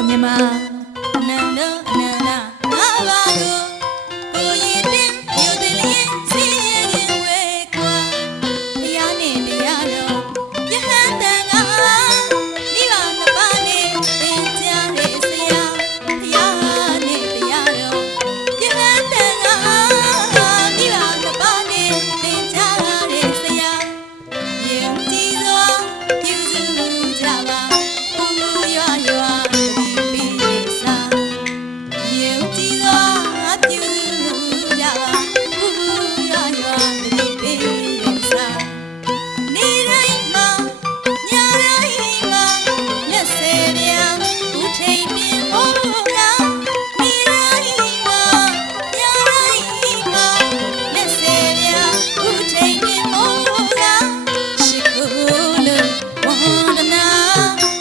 တို့မြမအနန္တအနန္တငါပါတို့ကိုရင်တင်မြို့တင်ရင်စီရင်ရင်ဝဲကွာတရားနဲ့တရားတော်ယဟန်တန်ကနိဗ္ဗာန်နှစ်ပါးနဲ့သင်ကြားတဲ့ဆရာတရားနဲ့တရားတော်ယဟန်တန်ကနိဗ္ဗာန်နှစ်ပါးနဲ့သင်ကြားတဲ့ဆရာယုံကြည်စွာပြုစုကြပါဘုရားရွာရွာဒီပိစာယုံကြည်စွာပြုစုကြပါဘုရားရွာရွာဒီပိစာနေတိုင်းမှာညတိုင်းမှာမျက်စေပြာဦးထိန်ပြင်းဖို့ကနေတိုင်းမှာညတိုင်းမှာမျက်စေပြာဦးထိန်ပြင်းဖို့ရှိခိုးလို့ဝန္ဒနာ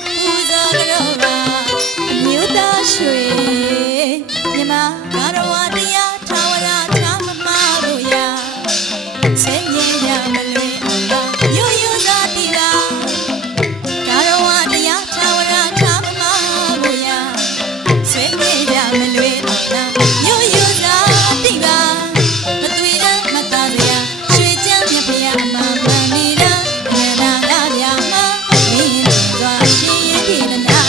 ပူဇော်ကြတော့ပါအမျိုးသားရွှေမြမဘာတော်ဝတရားထာဝရထားမမလို့ရဆင်းရဲရမလွယ်အောင်ပါရိုးရိုးသားတိပါဘာတော်ဝတရားထာဝရထားမမလို့ရဆင်းရဲရမလွယ်အောင်ပါရိုးရိုးသားတိပါမသွေရမသားစရာရွှေချမ်းမြဖျားမမနေတာအနန္တဗျာမမင်းတို့ရှင်ရင်ဒီနာ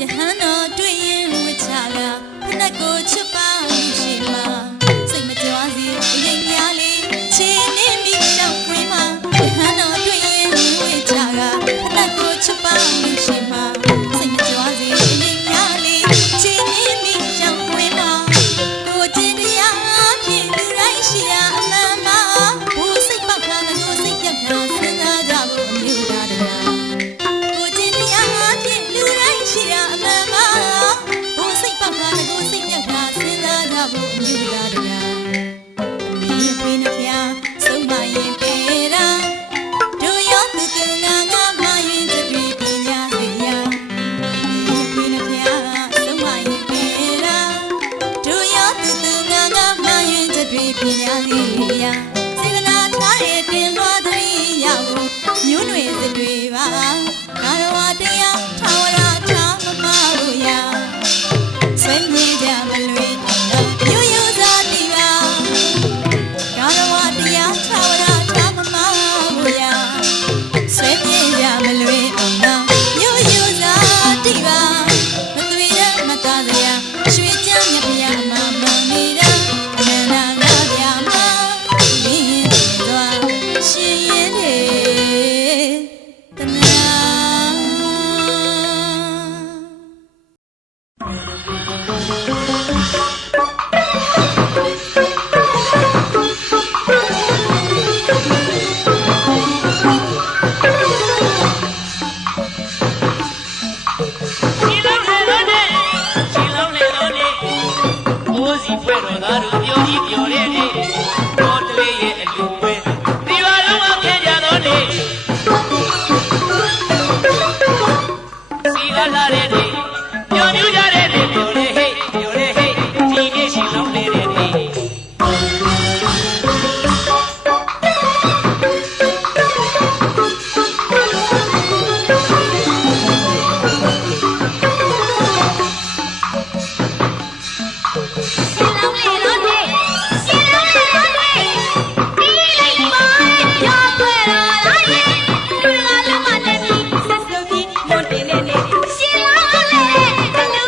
ယဟန်တော်တွေ့ရင်ဝချကဖနက်ကိုချစ်ပါလို့ရှိမှာစိတ်မကြွားစီအရင်များလေးချီနေမိရှောက်ကွင်းမှာယဟန်တော်တွေ့ရင်ဝချကဖနက်ကိုချစ်ပါလို့ရှိမှာစိတ်မကြွားစီအရင်များလေးချီနေမိရှောက်ကွင်းမှာကိုကျင်တရားဖြင့်လူတိုင်းရှိရာအမှန်မှာဘူစိတ်ပတ်ခါနဲ့ကိုစိတ်ပြတ်တာစဉ်းစားကြဖို့အမျိုးသားတရားကိုကျင်တရားဖြင့်လူတိုင်းရှိရာအမှန်မှာဘူစိတ်ပတ်ခါနဲ့ကိုစိတ်ပြတ်တာစဉ်းစားကြဖို့အမျိုးသားတရားဒီဖိနှဖျားဆုံးမရင်ပေတာတို့ရောသူသူငါငါမယွင်တပြီပညာစေရာဒီဖိနှဖျားဆုံးမရင်ပေတာတို့ရောသူသူငါငါမယွင်တပြီပညာစေရာစေတနာထားတဲ့တင်လွှားသတိရဖို့မျိုးနွယ်စတွေပါကာရဝတရားထာဝရထားမမလို့ရဆွေးမြေကြမလွေတော့ရိုးရိုးသားတိပါကာရဝတရားထာဝရထားမမလို့ရဆွေးမြေကြမလွေအောင်တော့ရိုးရိုးသားတိပါမသွေရမသားစရာရွှေချမ်းမြဖျားမမနေတာအနန္တငါဗျာမမင်းတို့ရှင်ရင်တဲ့တနာ Hello.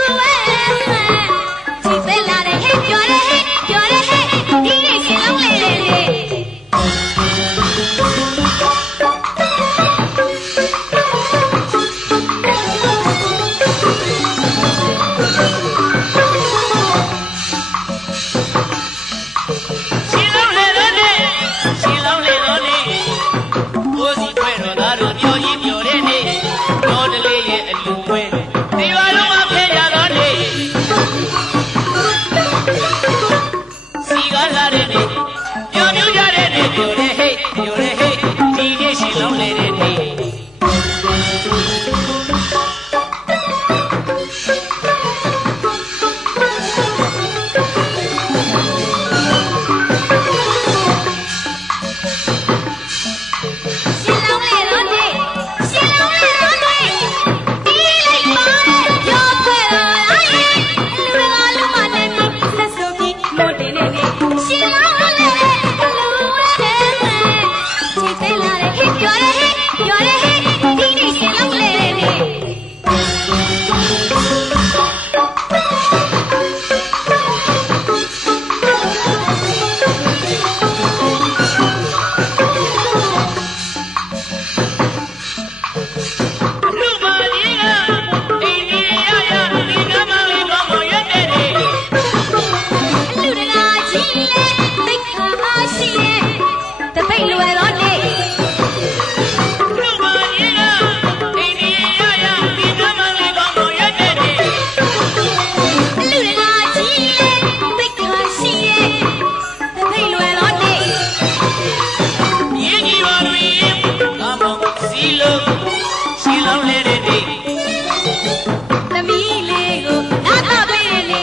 သမီးလေးကိုနားတော့ပေးတယ်လေ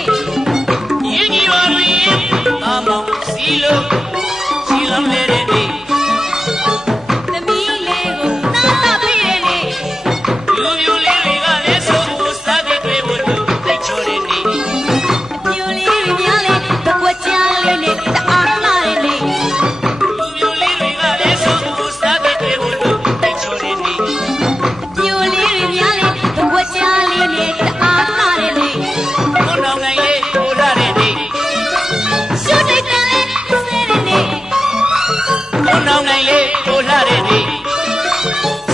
ရင်းကြီးပါတွင်ဘာမောင်စီလို့စီလုံးလေတဲ့နေ့ သမီးလေးကိုနားတော့ပေးတယ်လေ လူမျိုးလေးတွေကလည်းဆိုဖို့စားတဲ့တွေဖို့တိတ်ချိုးတဲ့နေ့ ပြိုလေးတွေများလေတကွက်ကြလေးနဲ့တအားလာတယ်လေ လူမျိုးလေးတွေကလည်းဆိုဖို့စားတဲ့တွေဖို့တိတ်ချိုးတဲ့နေ့ ပြိုလေးတွေများလေတကွက်ကြလေးနဲ့တအားလာတယ်လေ ဘုံတော်နိုင်လေးဟိုလာတဲ့နေ့ ရှုတိတ်တယ်လေဆဲတယ်လေ ဘုံတော်နိုင်လေးဟိုလာတဲ့နေ့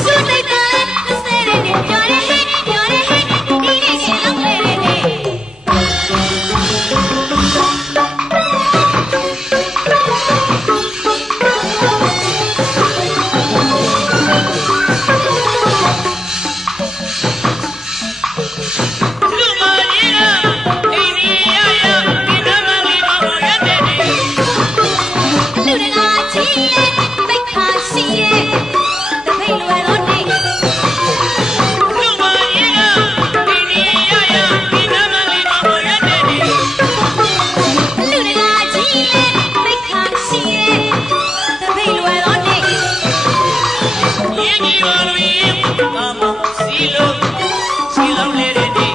ရှုတိတ်တယ်လေဆဲတယ်လေပြောတယ်ဟဲ့ပြောတယ်ဟဲ့ဒီနေ့ရှင်လုံးလေတယ်လေ လူမကြီးကအိမ်ကြီးရရဒီနာမလေးမဟုတ်ရတဲ့နေ့ လူတကာကြီးရဲ့ပိတ်ခါရှိရဲ့တပိတ်လွယ်တော့နေ လူမကြီးကအိမ်ကြီးရရဒီနာမလေးမဟုတ်ရတဲ့နေ့ လူတကာကြီးရဲ့ပိတ်ခါရှိရဲ့တပိတ်လွယ်တော့နေ ရင်းကြီးပါတွင်ဘာမောင်စီလို့စီလုံးလေတဲ့နေ့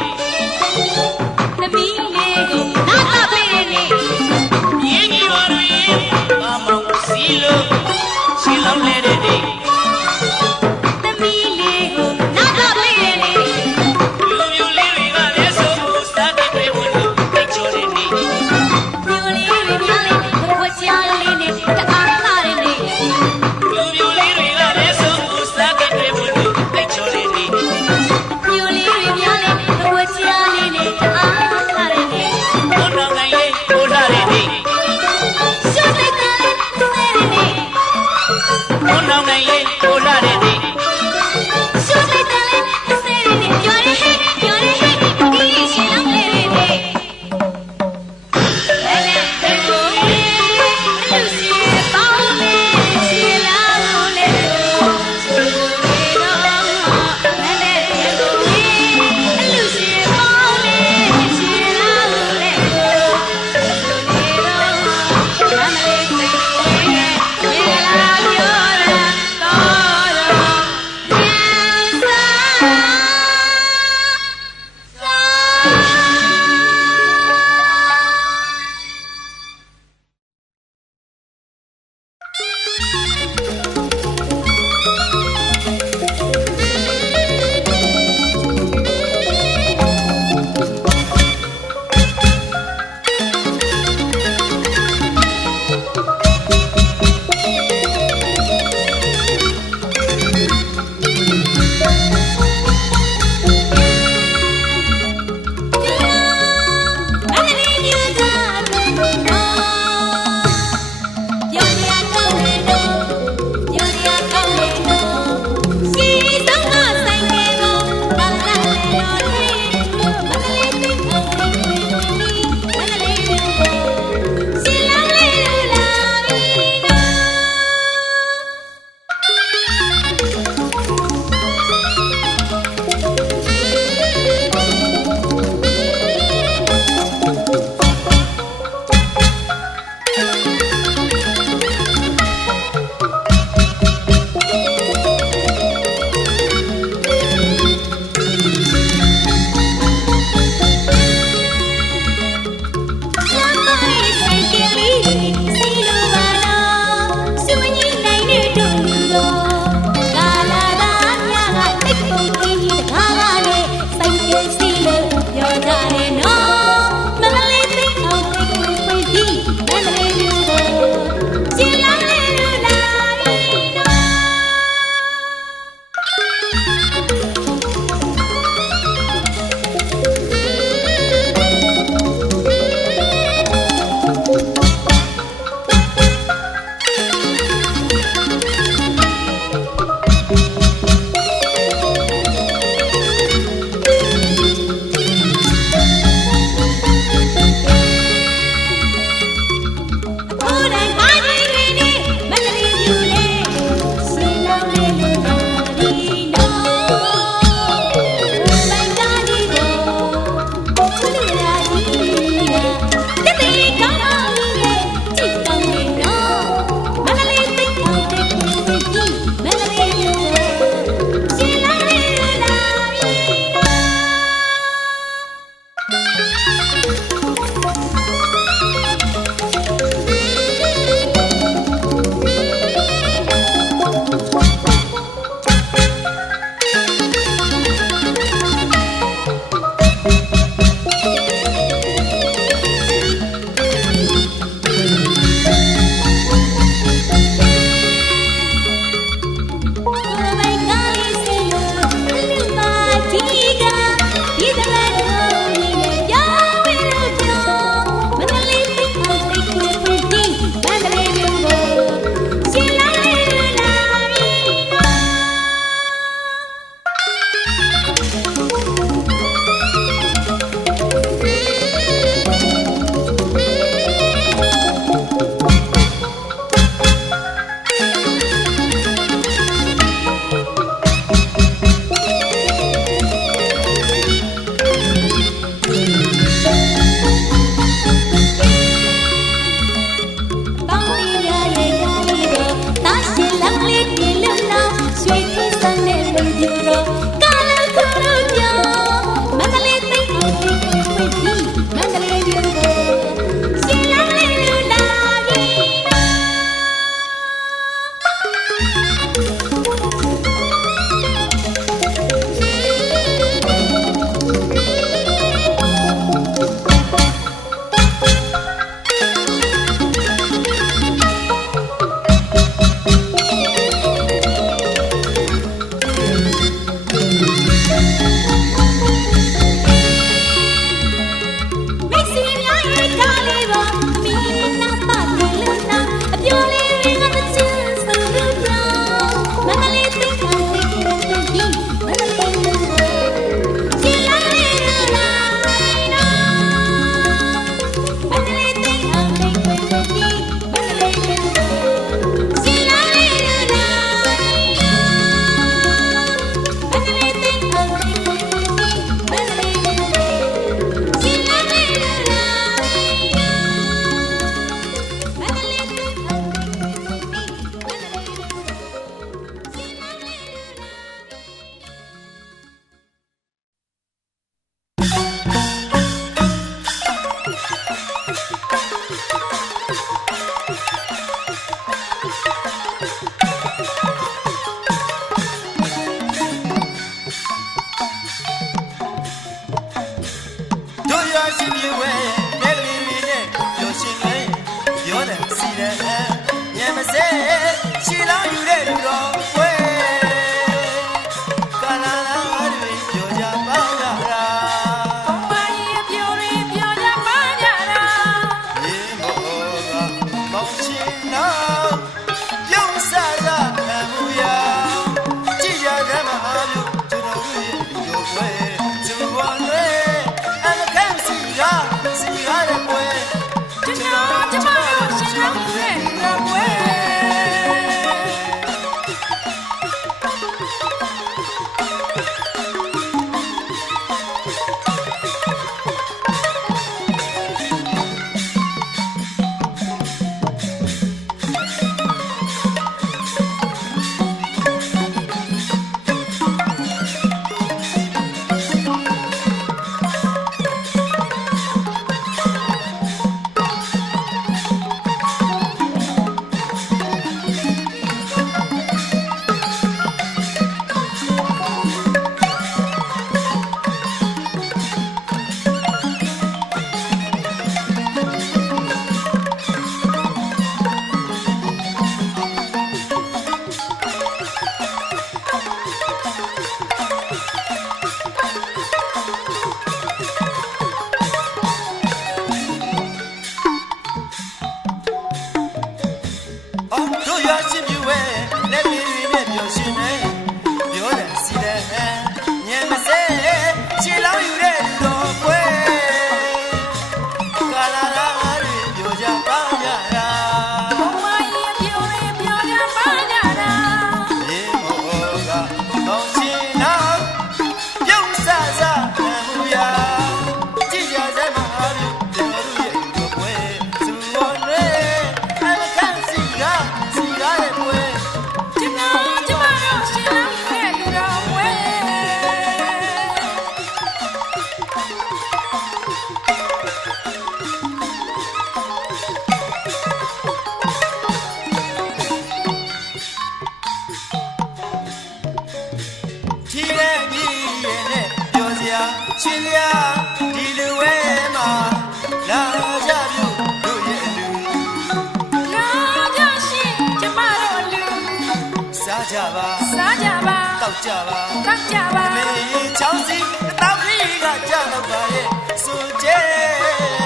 ကြပါ တောက်ကြပါ မေချောင်းစီတောက်ခီကကြောက်ပါရဲ့ဆိုကျဲ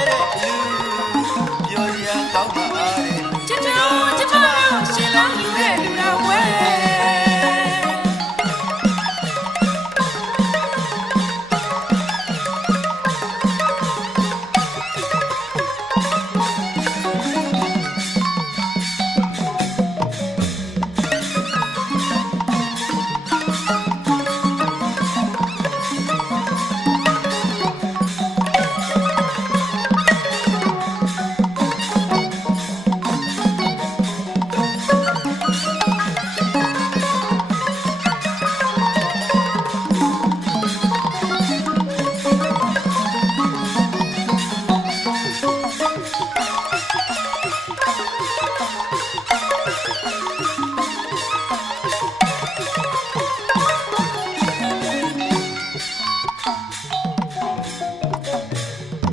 တဲ့လူပြောရကောင်းပါတဲ့ ကျွန်တော်ရှင်လောင်းလူတဲ့လူတော်ဝဲ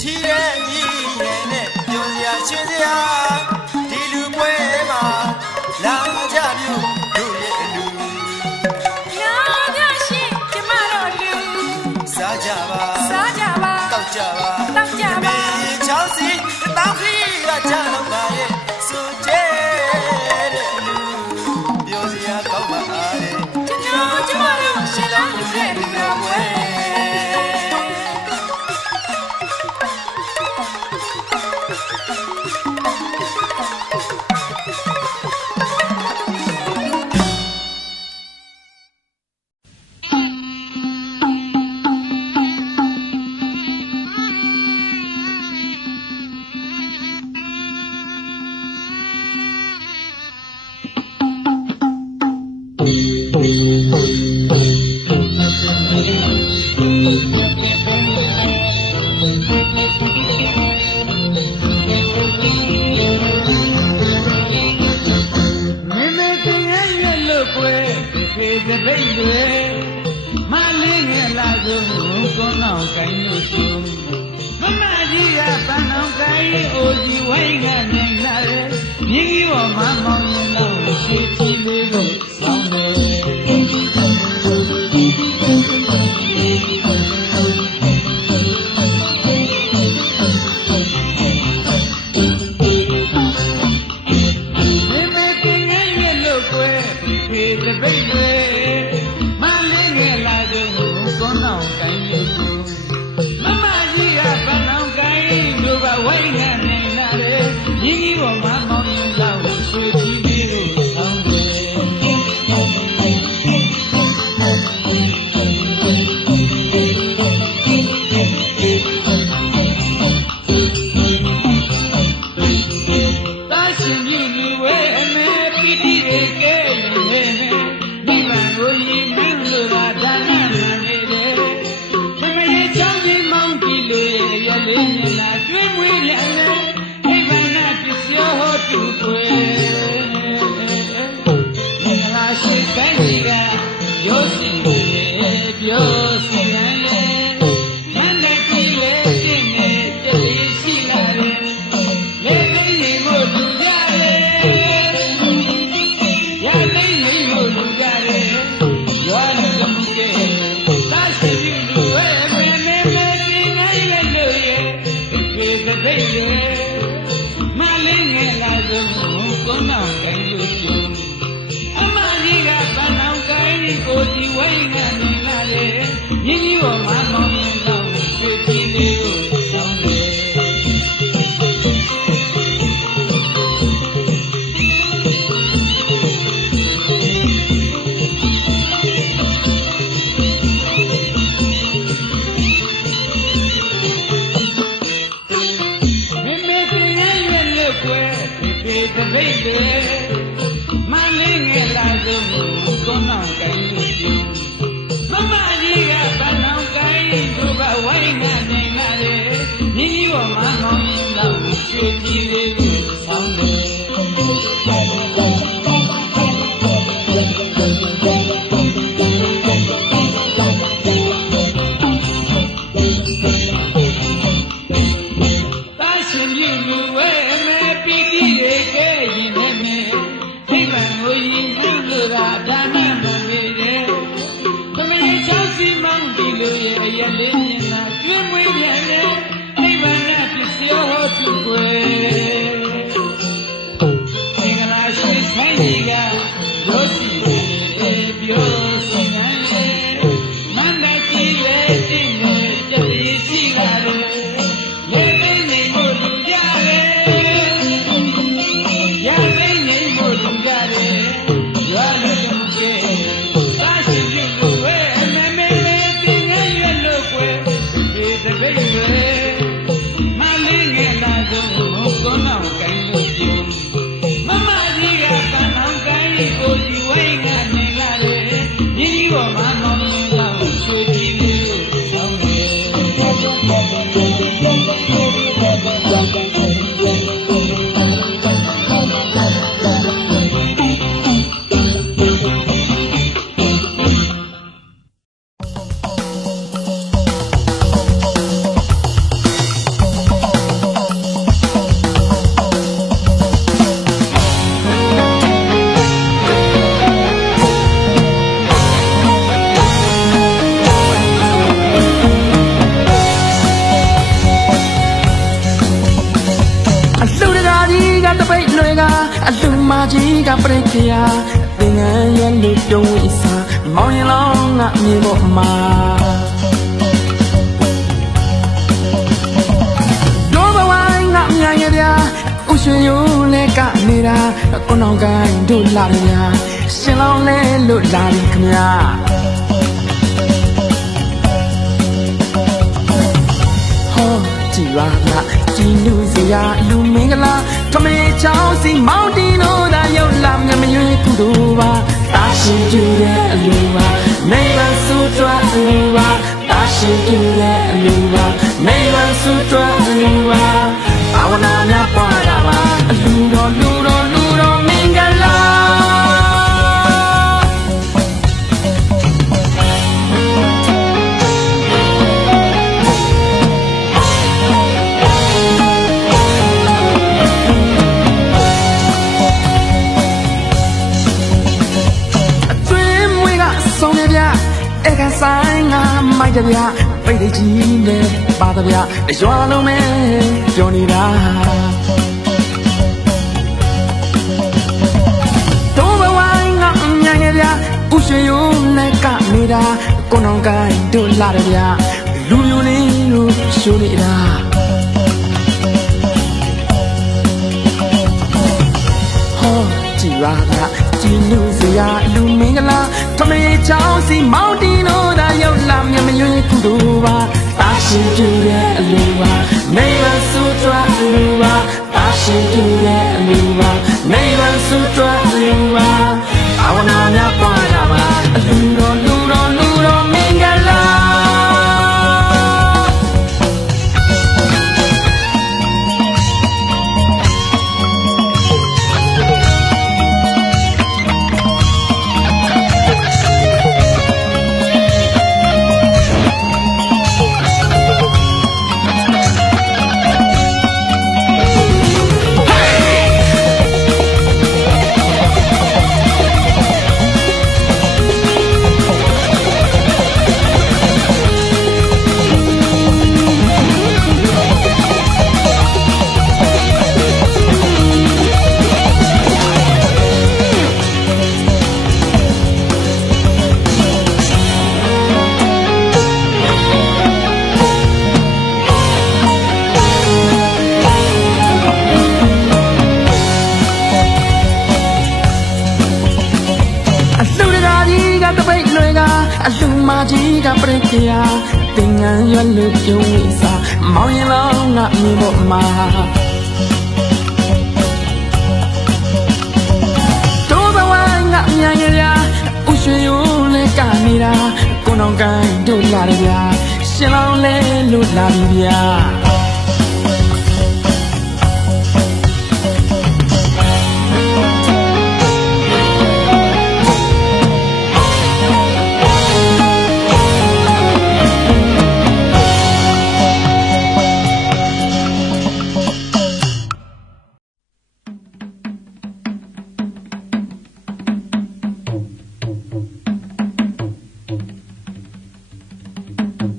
ထီတဲ့ညီရဲ့နဲ့ပြောစရာချင်းစရာဒီလူပွဲမှာလာကြပြုတို့ရဲ့အလူ လာကြရှင်ကျမတို့လူ စားကြပါ စားကြပါ တောက်ကြပါ တောက်ကြပါ မေချောင်းစီတောက်ခီကကြောက်ပါရဲ့ဆိုကျဲတဲ့လူပြောစရာကောင်းပါတဲ့ ကျွန်တော်ရှင်လောင်းလူတဲ့လူတော်ဝဲ မေမေတင်ရဲ့ရွက်လို့ပွဲဖေတပိတ်တွေမလေးငယ်လာဆုံးကိုနောင်ကိုင်းလို့သူမမကြီးကပန်းအောင်ကိုင်းအိုကြီးဝိုင်းကနေလာတယ်မြင်းကြီးပေါ်မှာမောင်းရင်တော့ရှိချီလေးကိုဆောင်းတယ်မေမေတင်ရဲ့ရွက်လို့ပွဲဖေတပိတ်တွေမလေးငယ်လာဆုံးကိုနောင်ကိုင်းလို့သူမမကြီးကပန်းအောင်ကိုင်းတို့ကဝိုင်းကနေလာတယ်မြင်းကြီးပေါ်မှာမောင်းရင်တော့ရှိချီလေးကိုဆောင်းတယ်တာရှင်မြူလူဝဲအမေပီတိရေကဲနေနေမိဘကိုရင်နှင်းလို့ပါဒါနနာနေတယ်သမယေချောင်းကြီးမောင်းကြည့်လို့ရလေးနေလာတွင်းမွေးပြန်လေမိဘနာပစ္စယောဟောတူွယ်မင်္ဂလာရှိကိုင်းကြီးကရောစီပြောစီရန်လေမန္တကြီးလေတင်နေကြည်ရှိလာတယ်လေသိရင်ကိုလူကြတယ်ရသိရင်ကိုလူကြတယ်ရွာလူကမှုကဲသာရှိလူဝဲမင်းနေမင်းနိုင်ရလို့ရဲ့ဖေကပိတ်ရဲ့မလေးငယ်လာဆုံးကိုနောင်ကိုင်းလို့ကျုံအမကြီးကပန်းအောင်ကိုင်းကိုဒီဝိုင်းကနေလာလေမြင်းကြီးပေါ်မှာမောင်းရင်တော့ရွှေချီလေးကိုဆောင်းတယ်မေမေတင်ရဲ့ရွက်လို့ကွယ်ဖေတပိတ်တွေမလေးငယ်လာဆုံးကိုနောင်ကိုင်းလို့ကျုံမမကြီးကပန်းအောင်ကိုင်းတို့ကဝိုင်းကနေလာလေမြင်းကြီးပေါ်မှာမောင်းရင်တော့ရွှေချီလေးကိုဆောင်းတယ်တာရှင်မြူလူဝဲအမေပီတိရေကဲရင်နေ မလေးငယ်လာဆုံးသွန်းအောင်ကိုင်းလို့ပြုမမကြီးကပန်းအောင်ကိုင်းကိုဒီဝိုင်းကနေလာလေမြင်းကြီးပေါ်မှာမောင်ရင်လာရွှေကြည့်လို့ကောင်းတယ်အလူမကြီးကပြိခရာသင်ငန်းရဲ့လူပြုံးဝိစာမောင်ရင်လောင်းငါမြေပေါ်မှာလောဘဝိုင်းငါမြန်ရဗျာဥရွှေရိုးလဲကနေ ကိုနောင်ကိုင်းတို့လာရညာရှင်လောင်းလဲလို့လာပြီခမညာဟောကြည်ပါလားကြည်လူစရာလူမင်္ဂလာထမေချောင်းစီမောင်တီနိုးသာရောက်လာမြမရွေးကုသိုလ်ပါတာရှင်ကျူတဲ့အလူပါနေပါစုတွားအလူပါတာရှင်ကျူတဲ့အလူပါနေပါစုတွားအလူပါဘာဝနာများပွားတာပါအလူတော်လူတော်လူတော်မင်္ဂလာဆိုင်ငါမိုက်တဗျာပိတ်တကြီးနဲ့ပါတဗျာရွာလုံးမဲပြောနေတာတို့ဘဝိုင်းငါညံ့ရဲ့ဗျာဥရွှေရိုးနဲ့ကနေတာကိုနောင်ကိုင်းတို့လာတယ်ဗျာလူမျိုးလေးတို့ရှိုးနေတာဟောကြည်ပါလားကြည်လူစရာလူမင်္ဂလာထမေချောင်းစီမောင်တီနိုးသာရောက်လာမြမရွေးကုသိုလ်ပါတာရှင်ကျူတဲ့အလူပါနေပါစုတွားအလူပါတာရှင်ကျူတဲ့အလူပါနေပါစုတွားအလူပါဘာဝနာများပွားတာပါအလူတော်လူတော်လူတော်မင်္ဂလာအလူမကြီးကပြိခရာတင်ငန်းရွက်လို့ပြုံးဝိစာမောင်ရင်လောင်းငါမြေပေါ်မှာတို့ဘဝငါမြန်ရရာဥရွှေရိုးလဲကနေတာကိုနောင်ကိုင်းတို့လာတယ်ဗျာရှင်လောင်းလဲလို့လာပြီဗျာ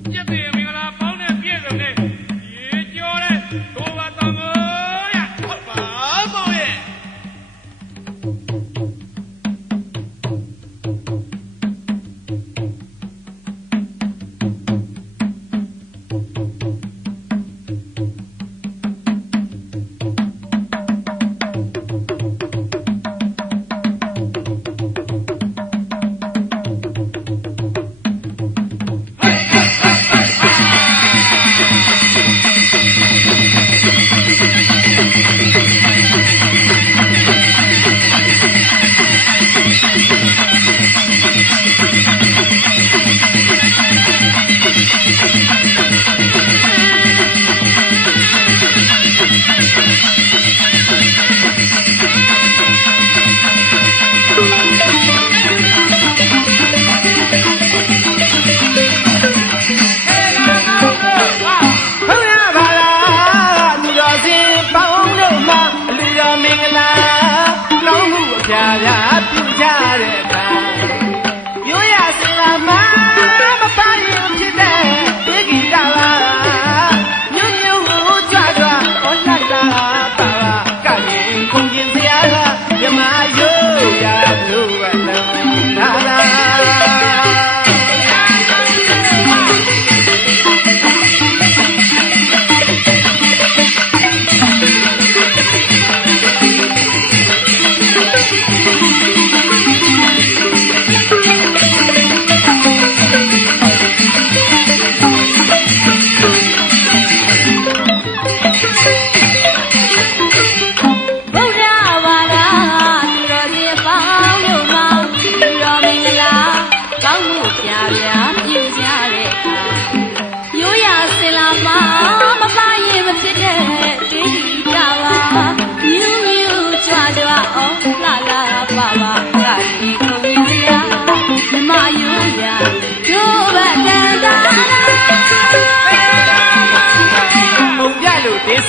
ရ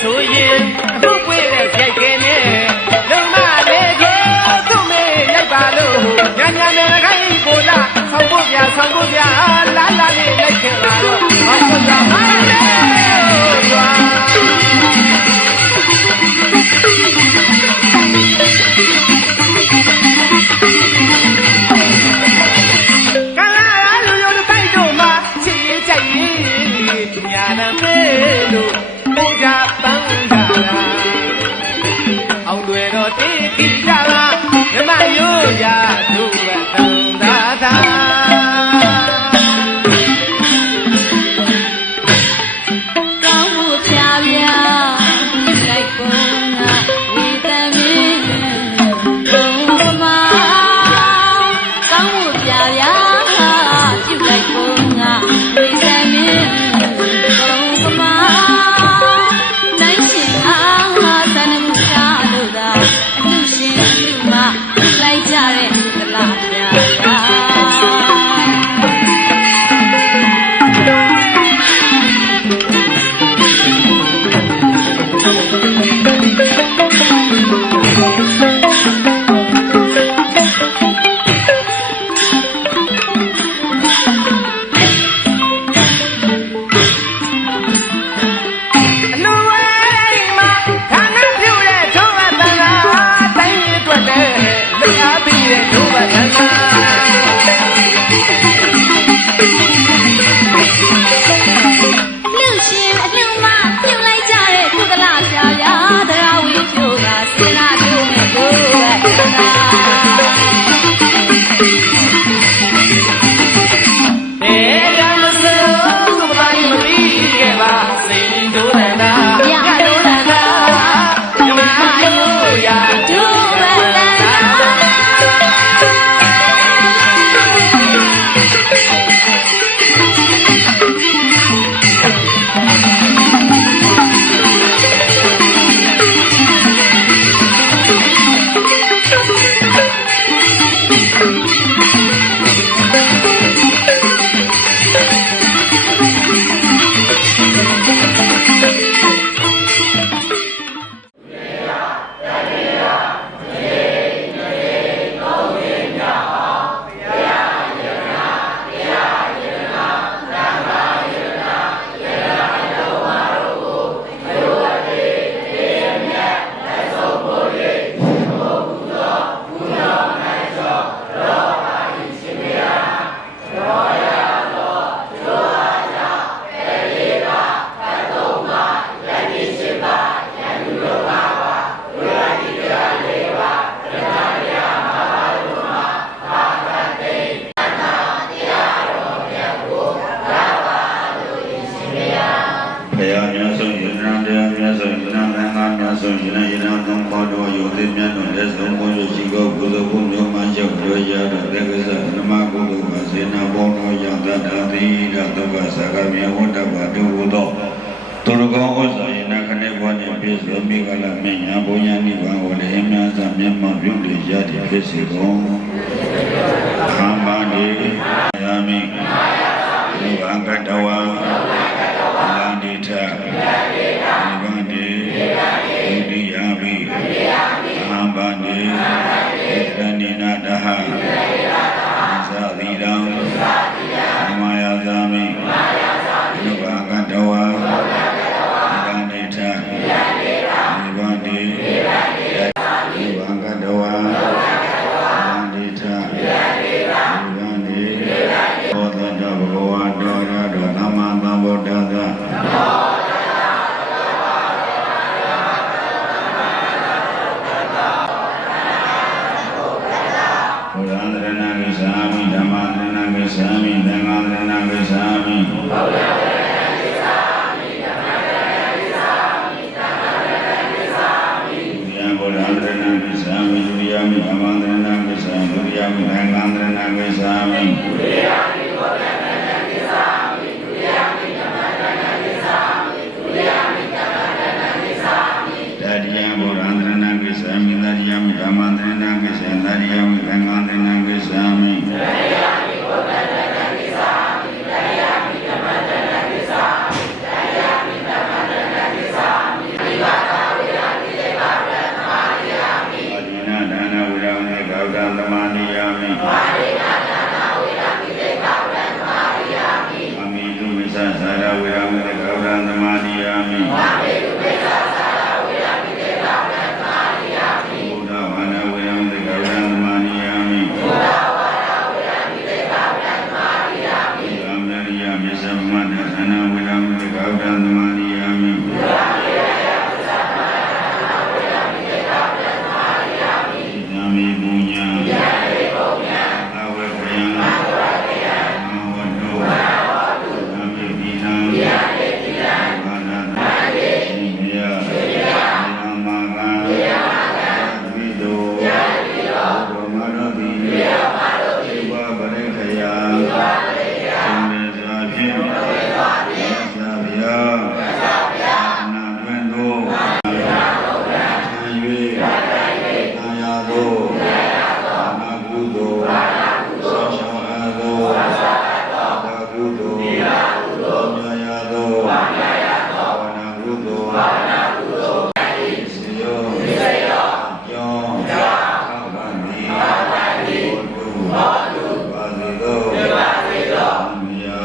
ဆိုရင်အမှုပွေးတဲ့ကြိုက်ခဲနဲ့လုံမလေးကိုသူ့မေလိုက်ပါလို့ညာညာနဲ့ခိုင်းကိုလာဆောင်ဖို့ပြလာလာလေးလိုက်ခဲ့ပါတော့ဘာလို့သာမလဲရွာညာနာမေလို့ဘုရားပန်းကြတာအောင်တွေတော့တိတိကြတာမြမရိုးရာသူ့ဘက်သံသာသာကောင်းမှုပြပြလိုက်ပုံကဝေသမင်းဘုံမကောင်းမှုပြပြပြုလိုက်ပုံကဝေသမင်းလိုက်ကြတဲ့သလားဗျာ မိမာမေတုပိသသာရဝေယမိတေတာဝရသမာရိယာမိဘုဒ္ဓဝါဒဝေယမိတေတာဝရသမာရိယာမိဘုဒ္ဓဝါဒဝေယမိတေတာဝရသမာရိယာမိအမရိယမေသမန္တသနဝေယမိတေတာဝရသမာရိယာမိဘုရားမေရယမေသမန္တသနဝေယမိတေတာဝရသမာရိယာမိသံမေပုညံယံေပုညံအဝေကယံအဝေကယံမဝတ္တုမဝတ္တုသံမေပိနံယံေပိနံဘာနာသံယေရှင်မေယရှင်မေယမေယမာကံမေယမာကံဝိတောယံဝိတောဘုမနောတိမေယမနောတိဝါပရိခယံဝါပရိခယံသေဇာဖြင့်သေဇာဖြင့်သဗ္ဗယသဗ္ဗယနာတွင်သောနာတော်ဗျာခံ၍သာယာသောနာကုသိုလ်ဆောင်းရှောင်းအပ်သောသာကုသိုလ်မြာယာသောဘာနာကုသိုလ်စေယောကျောင်းထောက်ပံ့သည်ဘောတုပါစေသောမြာ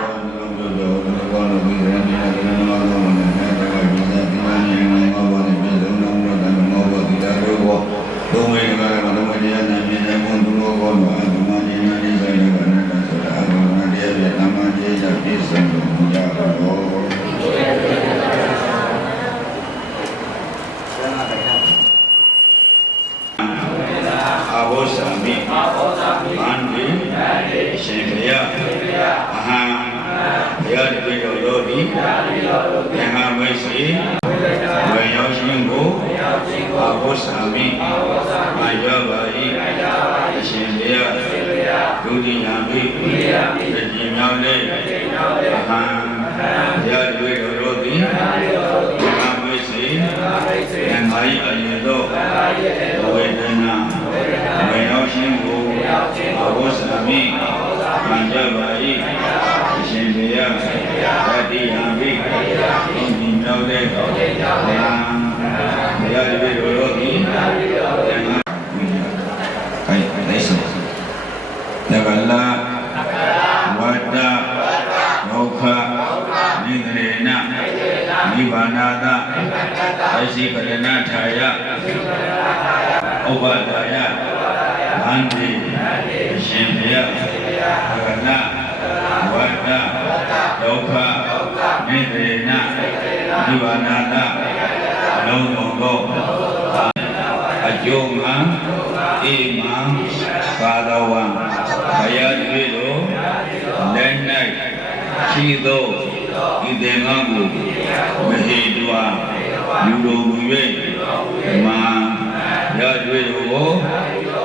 ဘောနုလောဘောနုဘိရဏိယကနမောသောမနတကဝိသတိမနိယံမောဘောနိပြေဆုံးတော်မူသောမောဘောတိတာရောဘောသုံးဝေကရမသမတရားနာမြင်တဲ့ဘုံသူတော်ကောမှာဓမ္မဉာဏ်နဲ့နိဗ္ဗာန်ကိုနာတာဆိုတာအလုံးစုံတရားဖြင့်သမ္မာတရားပြည့်စုံတော်မူကြတော်အာဘောဇာမိဗန္တိရှင်ဘုရားအဟံဘုရားတပည့်တော်တို့သည်သင်္ဃမိတ်ဆွေဝေရောက်ခြင်းကိုအာဘောဇာမိမှန်ကြပါ၏အရှင်ဘုရားဒုတိယမိတတိမြောက်လေအဟံဘုရားတပည့်တော်တို့သည်သင်္ဃမိတ်ဆွေသင်္ဃ၏အရင်သောဝေဒနာဝေရောက်ခြင်းကိုအာဘောဇာမိမှန်ကြပါ၏အရှင်ဘုရားတတိယမိဒုတိမြောက်လေအဟံဘုရားတပည့်တော်တို့သည်သင်္ဃခိုင်လိုက်စနဂလာဝတ္တဒုက္ခနိဂရေနနိဗ္ဗာနာတအရှိကရဏထာယဥပဒါယဗန္တိအရှင်ဘုရားနဂလာဝတ္တဒုက္ခနိဂရေနနိဗ္ဗာနာတအလုံးစုံသောအကျိုးမှာအိမံပါဒဝံဘုရားတပည့်တော်လက်၌ရှိသောဤသင်္ဃကိုမဟိတွာလူတော်မူ၍မာဘုရားတပည့်တော်ကို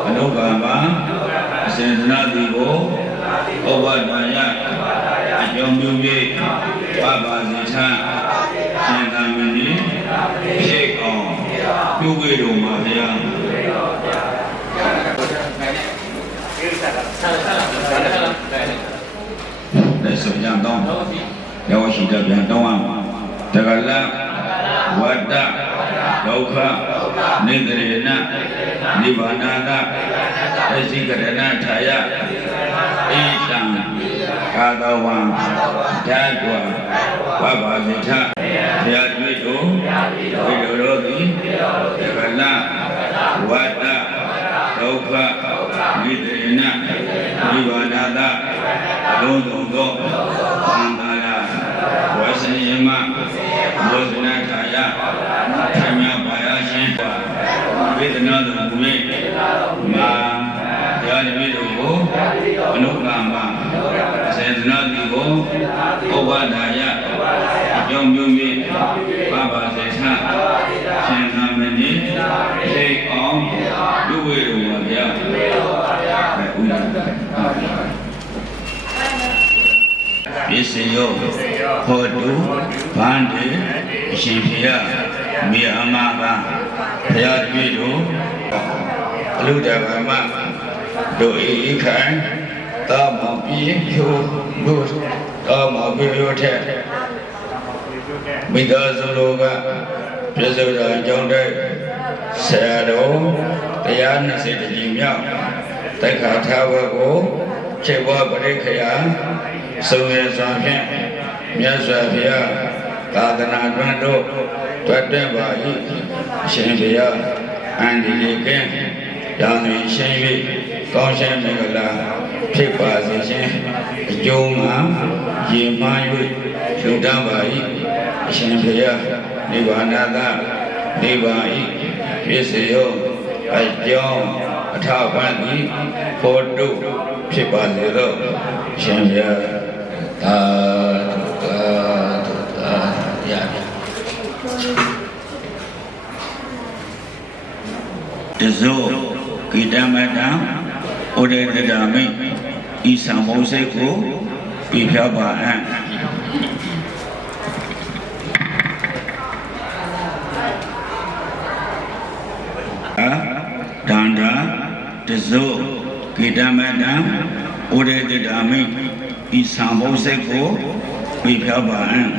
အနုကမ္မအစဉ်သနာတိကိုဩဝါဒယအကြောင်းပြု၍ပပါစေချမ်းရှင်သာမဏေဖြစ်အောင်ပြုဝေတော်မှာဘုရားလက်စုံကြတော့ရောရှိတပြန်တောင်းအောင်တကလဝတ္တဒုက္ခနိဂရေနနိဗ္ဗာနာတအစိကရဏထာယဣတံကာသဝံဓာတ်ဝဝဘာဇိထဘုရားတွေ့တော်ဝိရောသည်တကလဝတ္တဒုက္ခနိဂရေနနိဗ္ဗာနာတအလုံးစုံသောသံဃာဝါစနိယမမောဇနာထာယဓမ္မပါယရှင်ဝေဒနာတော်မူ၍မာတရားတပည့်တို့ကိုအနုကမ္မစေတနာတိကိုဩဝါဒယအကြောင်းပြု၍ပပစေထရှင်သာမဏေသိအောင်ပြုဝေတော်ပါဗျာပစ္စယောဟောတုဗန္တိအရှင်ဘုရားမြေအမကဘုရားတပည့်တို့အလုဒဗမတို့ဤခံတာမပြေဖြိုးတို့တာမပြေရတဲ့မိသားစုတို့ကပြစ္ဆုတ်အကြောင်းတဲ့ဆရာတော်တရား20တကြီးမြောက်တိုက်ခါထားဘကိုခြေဘွားပရိခယဆုံးရစွာဖြင့်မြတ်စွာဘုရား သာသနာ့တွင်တို့တွေ့တဲ့ပါ၏အရှင်ဘုရားအန္တိကင်းရောင်နေရှင်း၍ကောင်းရှင်းမင်္ဂလာဖြစ်ပါစေခြင်းအကျိုးမှာရေမှန်း၍လှူဒါန်းပါ၏အရှင်ဘုရားနိဗ္ဗာန်သာနိဗ္ဗာန်၏ပြည့်စုံရောအကြောင်းအထပန်း၏ဖို့တို့ဖြစ်ပါစေသောအရှင်ဘုရားသာရပါတဇောဂိတမတံဩဒေတဒာမိဤသံမောစိတ်ကိုပြဖြောပါအံ့ဒန္တာတဇောဂိတမတံဩဒေတဒာမိဤသံမောစိတ်ကိုပြဖြောပါအံ့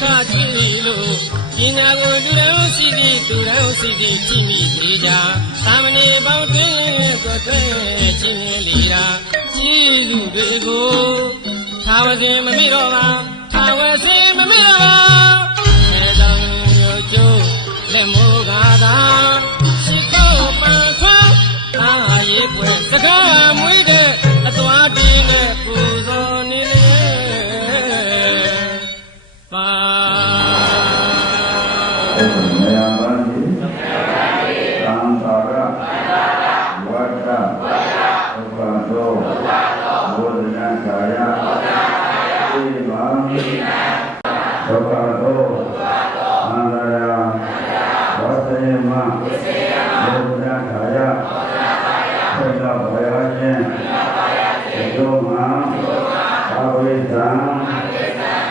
ခကြည့်လို့ရှင်နာကိုလူတော်စီစီသူတော်စီစီကြည့်မိနေကြသာမဏေပေါင်းတွင်ကိုတွင်ချင်းလီရာရှိသူတွေကိုသာဝစဉ်မမိတော့ပါသာဝစဉ်မမိတော့ပါအဲတောင်ရိုးကျိုးလက်မိုးကားသာရှိခိုးပန်းဆွမ်းအာရေပွဲစကားမွေးတဲ့အသွားတင်းနဲ့ပူဇော်နေလေပါမယဘာတိသံသာရဝတ္တဥပဒေဘုဒ္ဓနာကာယသေမာဒုက္ခသောအန္တရာဝတ္တေမဘုဒ္ဓနာကာယသေလဘယခြင်းဒုမအဝိဇ္ဇာ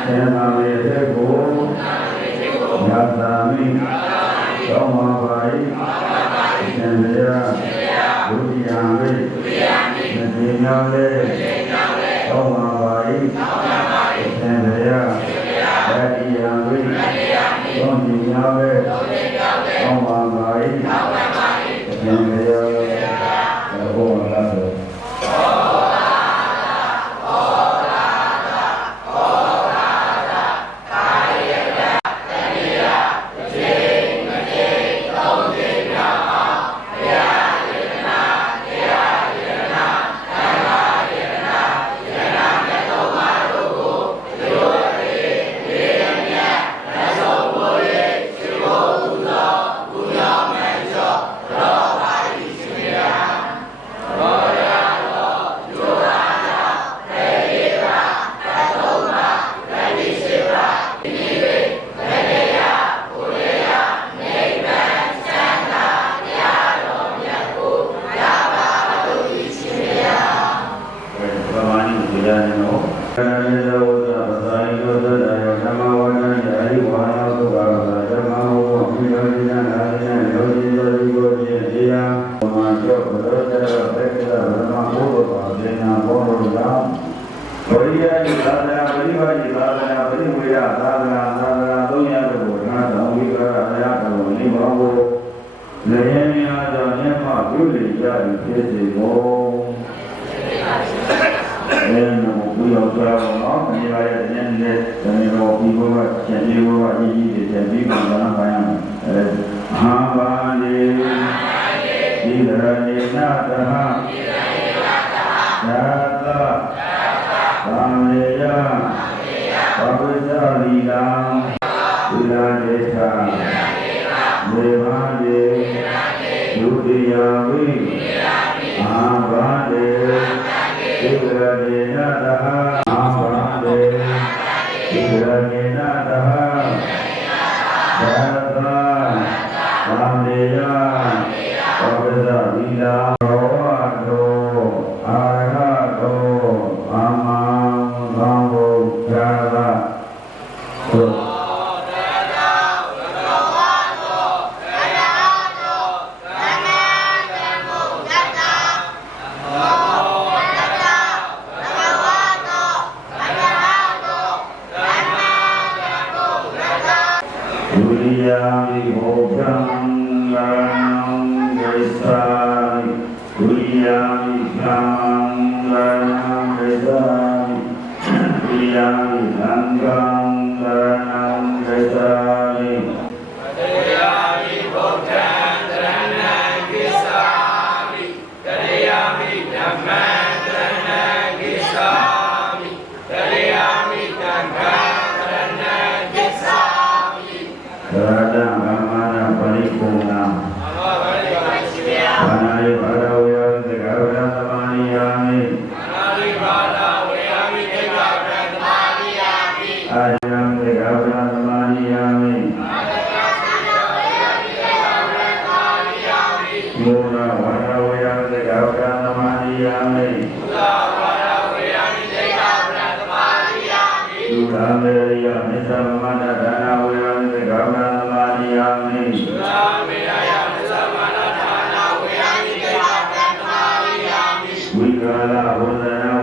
သေနာဝေသေကိုယတာမိသောမဘာယသင်္ဘေယဒုတိယံဝိမတိညာလေသောမဘာယသင်္ဘေယတတိယံဝိသောတိညာလေသောမဘာယသင်္ဘေယဘောလာသော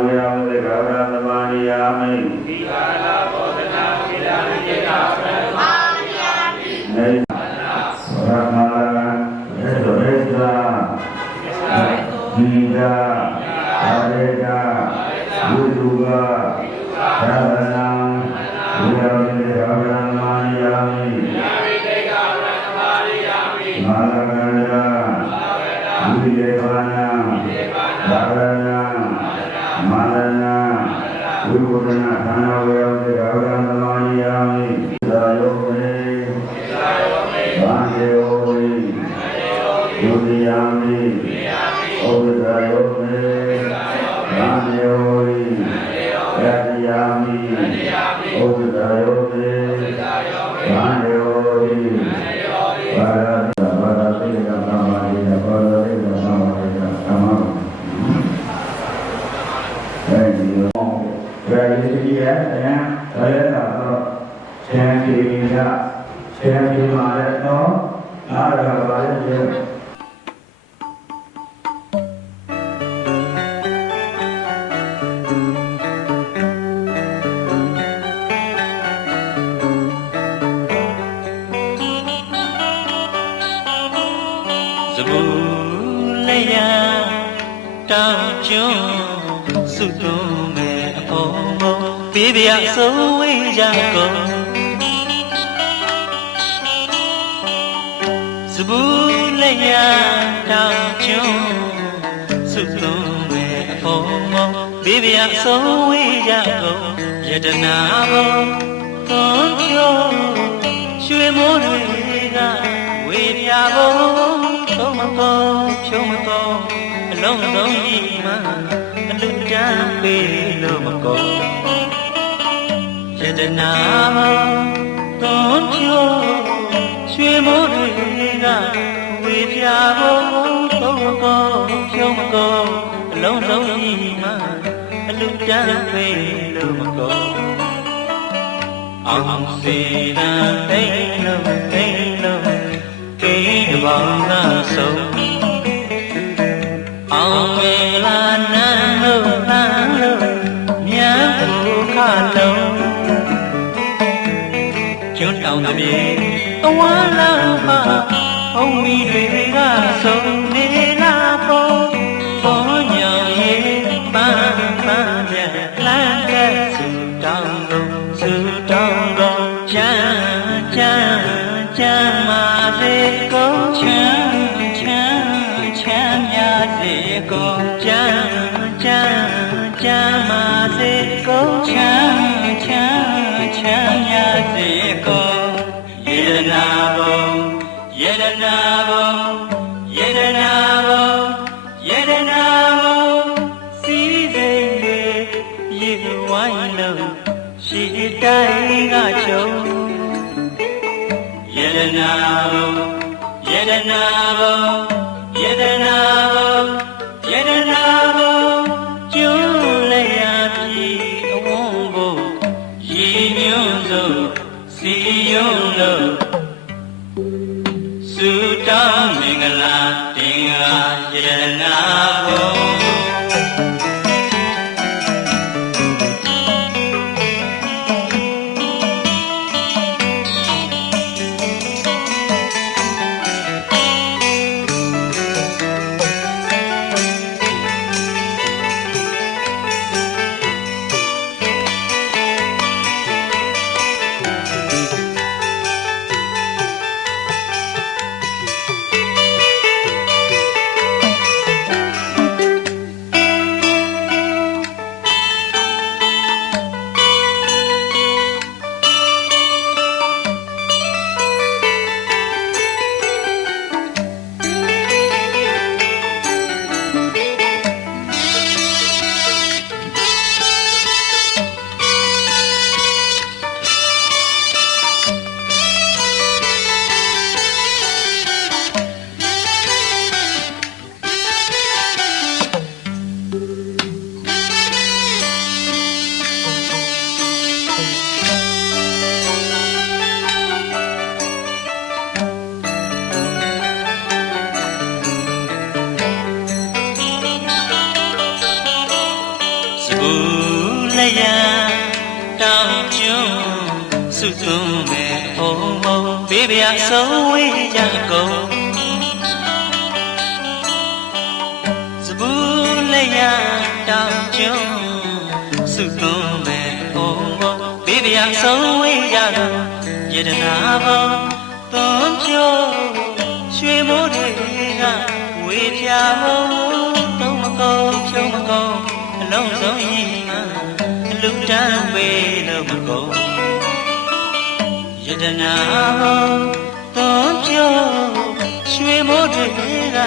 ဝေယံသေကဗရသမဏိယာမိ နေရမလာရေဒရေသာဒီကအာရေကဝိတုကသာသနာဝိရမေရာဝရမာယာမိမာလကန္ဒဝိလေဘာနာသာရဏမာလနာဝိဘုဒ္ဓနာသနာဝရမေရာဝရမာယာမိသာယောမေဘာယေဝေယုတိယာမိဩဝိသာယောမေဘာယေဝေယတိယာမိဩဝိသာယောမေဘာယေဝေဘာရဘာရသိကသမ္မာဒိဋ္ဌဘာရသိကသမ္မာဒိဋ္ဌသမ္မာအဲဒီရောဘယ်လိုကြည့်ရလဲဒါလည်းတော့ဆင်းပြေကဆင်းပြေမှာလည်းတော့နားရပါလေစပူလေးရတောင်းကျွန်းစုတုံးမဲ့အဖုံဖုံပေးပြဆုံးဝေးကြကုန်စပူလေးရတောင်းကျွန်းစုတုံးမဲ့အဖုံဖုံပေးပြဆုံးဝေးကြကုန်ယတနာဘုံသွန်ကျော်ရွှေမိုးတွေကဝေပြဘုံဖြုံးမကုန်ဖြုံးမကုန်အလုံးစုံကြီးမှအလူတန်းပေးလို့မကုန်ယတနာမသွန်ကျော်ရွှေမိုးတွေကဝေပြဘုံဖြုံးမကုန်ဖြုံးမကုန်အလုံးစုံကြီးမှအလူတန်းပေးလို့မကုန်အောင်စေတံသိလို့သိလို့ကိတဘောင်းကဆုံးအောင်ဝေလာနန်းလို့နန်းလို့မြတ်ဘုခလုံးကျွန်းတောင်တပြေအဝါလာမှာဘုံမီတွေကဆုံးနေလာပေါ်ပေါ်ညောင်ရဲ့ပန်းပန်းမြတ်လမ်းကစုတောင်ကုန်စုတောင်ကုန်ချမ်းချမ်းချမ်းမာစေကုန်ချမ်းချမ်းချမ်းမြတ်စေကုန်ချမ်းချမ်းချမ်းမာစေကုန်ချမ်းချမ်းချမ်းမြတ်စေကုန်ယေရနာဘုံယေရနာဘုံယေရနာဘုံယေရနာဘုံစီစိမ်တွေရေဝိုင်းလို့ရှိတိုင်းကချုံယေရနာဘုံယေရနာဘုံယေရနာဘုံယေရနာဘုံကျွန်းလျာပြီအဝုံးဖို့ရေညွန်းစို့စီယုံလို့စုတောင်းမင်္ဂလာတင်္ဂါယေရနာဘုံ စုသွင်းမဲ့ဘုံဘုံဘေးပြအဆုံးဝေးကြကုန်စပူးလက်ရတောင်ကျွန်းစုသွင်းမဲ့ဘုံဘုံဘေးပြအဆုံးဝေးကြကုန်ယတနာဘုံသွန်ပြိုးရွှေမိုးတွေကဝေးပြဘုံသုံးမကုန်ဖြုံးမကုန်အလုံးစုံရင်လူတန်းပေးလို့မကုန်ယတနာသွန်ပြိုးရွှေမိုးတွေက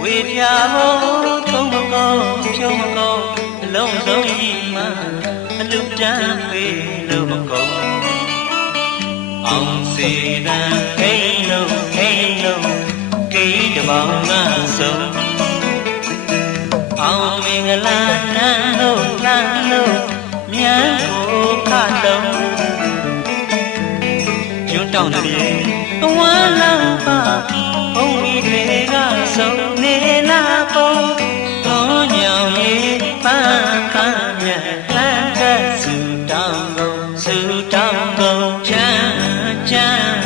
ဝေပြဖို့သုံးမကုန်ဖြုံးမကုန်အလုံးစုံရင်လူတန်းပေးလို့မကုန်အောင်စီတန်ခိန်လုံးခိန်လုံးကိန်းတပေါင်းကဆုံးအောင်မင်္ဂလာနန်းတို့လမ်းတို့မြန်းကိုခလုံးကျွန်းတောင်တဲ့အဝမ်းလမ်းပါဘုံမီတွေကဆုံးနေလာပေါ်သောညောင်ရေးပန်းခမ်းမြတ်လမ်းကဆူတောင်းကုန်ဆူတောင်းကုန်ချမ်းချမ်း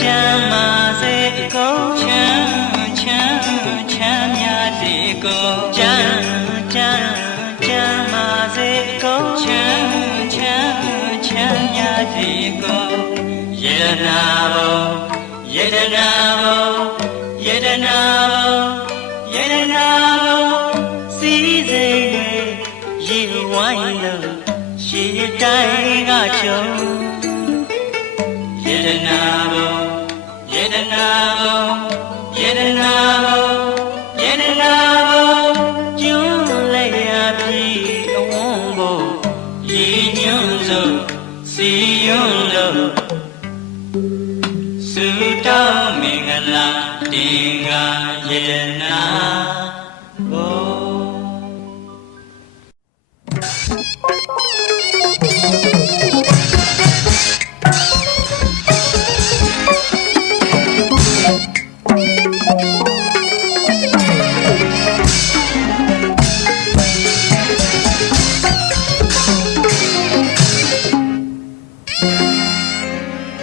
ချမ်းမာစေကုန်ချမ်းချမ်းချမ်းမြတ်စေကုန်ချမ်းချမ်းချမ်းမာစေကုန်ချမ်းချမ်းချမ်းမြတ်စေကုန်ယတနာဘုံယတနာဘုံယတနာဘုံယတနာဘုံစီစိတ်ရေဝိုင်းလို့ရှေ့တိုင်းကချုံယတနာဘုံယတနာဘုံယတနာဘုံယတနာဘုံကျွန်းလက်ရပြီအဝန်းဘုံရေညွန်းစုံစီယွန်းလို့စုတောင်းမင်္ဂလာတင်္ဂယတနာဘုံ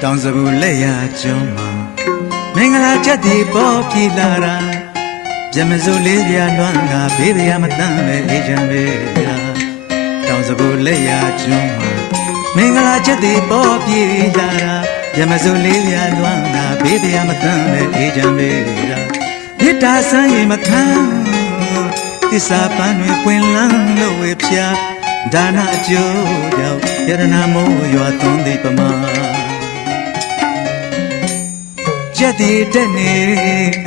တောင်စပူလက်ရကျွန်းမှာမင်္ဂလာချက်တွေပေါ်ပြေလာတာပြမစိုးလေးပြလွမ်းကဘေးရမတမ်းပဲအေးချမ်းပဲတောင်စပူလက်ရကျွန်းမှာမင်္ဂလာချက်တွေပေါ်ပြေလာတာပြမစိုးလေးပြလွမ်းကဘေးရမတမ်းပဲအေးချမ်းပဲမြစ်တာဆန်းရင်မခမ်းသစ္စာပန်းတွေပွင့်လန်းလို့ဝေဖြာဒါနအကျိုးကြောင့်ယရနာမိုးရွာသွန်းသည်ပမာကျက်တီတက်နေ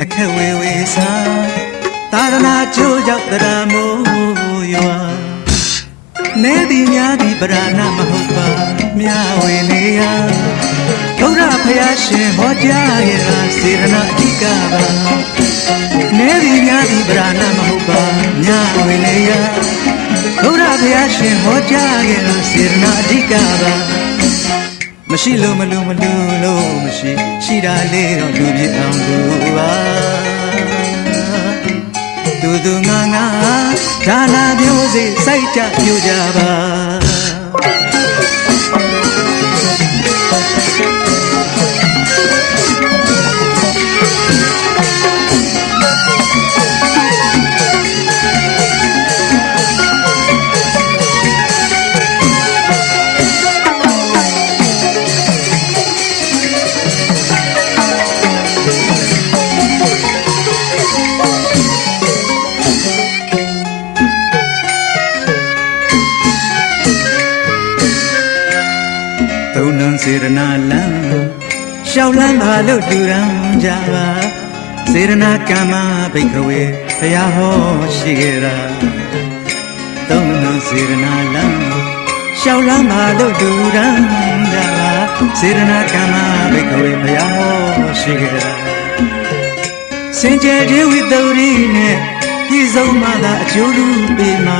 အခက်ဝေဝေစားသာရဏချိုးရောက်တရာမိုးရွာနေသည်များသည်ပရဏမဟုတ်ပါမြဝေနေရဘုရားဖယားရှင်ဟောကြားရတာစေရနာအဓိကပါနေသည်များသည်ပရဏမဟုတ်ပါမြဝေနေရဘုရားဖယားရှင်ဟောကြားရတာစေရနာအဓိကပါမရှိလို့မလို့မရှိရှိတာလေးတော့လူပြအောင်လူပါသူငါဒါနာမျိုးစိစိုက်ကြပြကြပါစေရနာလံရှောက်လန်းပါလို့တူရန်ကြပါစေရနာကမ္မဘိက္ခဝေဘုရားဟောရှိခဲ့တာသုံးလုံးစေရနာလံရှောက်လန်းပါလို့တူရန်ကြပါစေရနာကမ္မဘိက္ခဝေဘုရားဟောရှိခဲ့တာစင်ကြယ်ဒေဝိသုရိနဲ့ပြည့်စုံမှသာအကျိုးလူပေးမှာ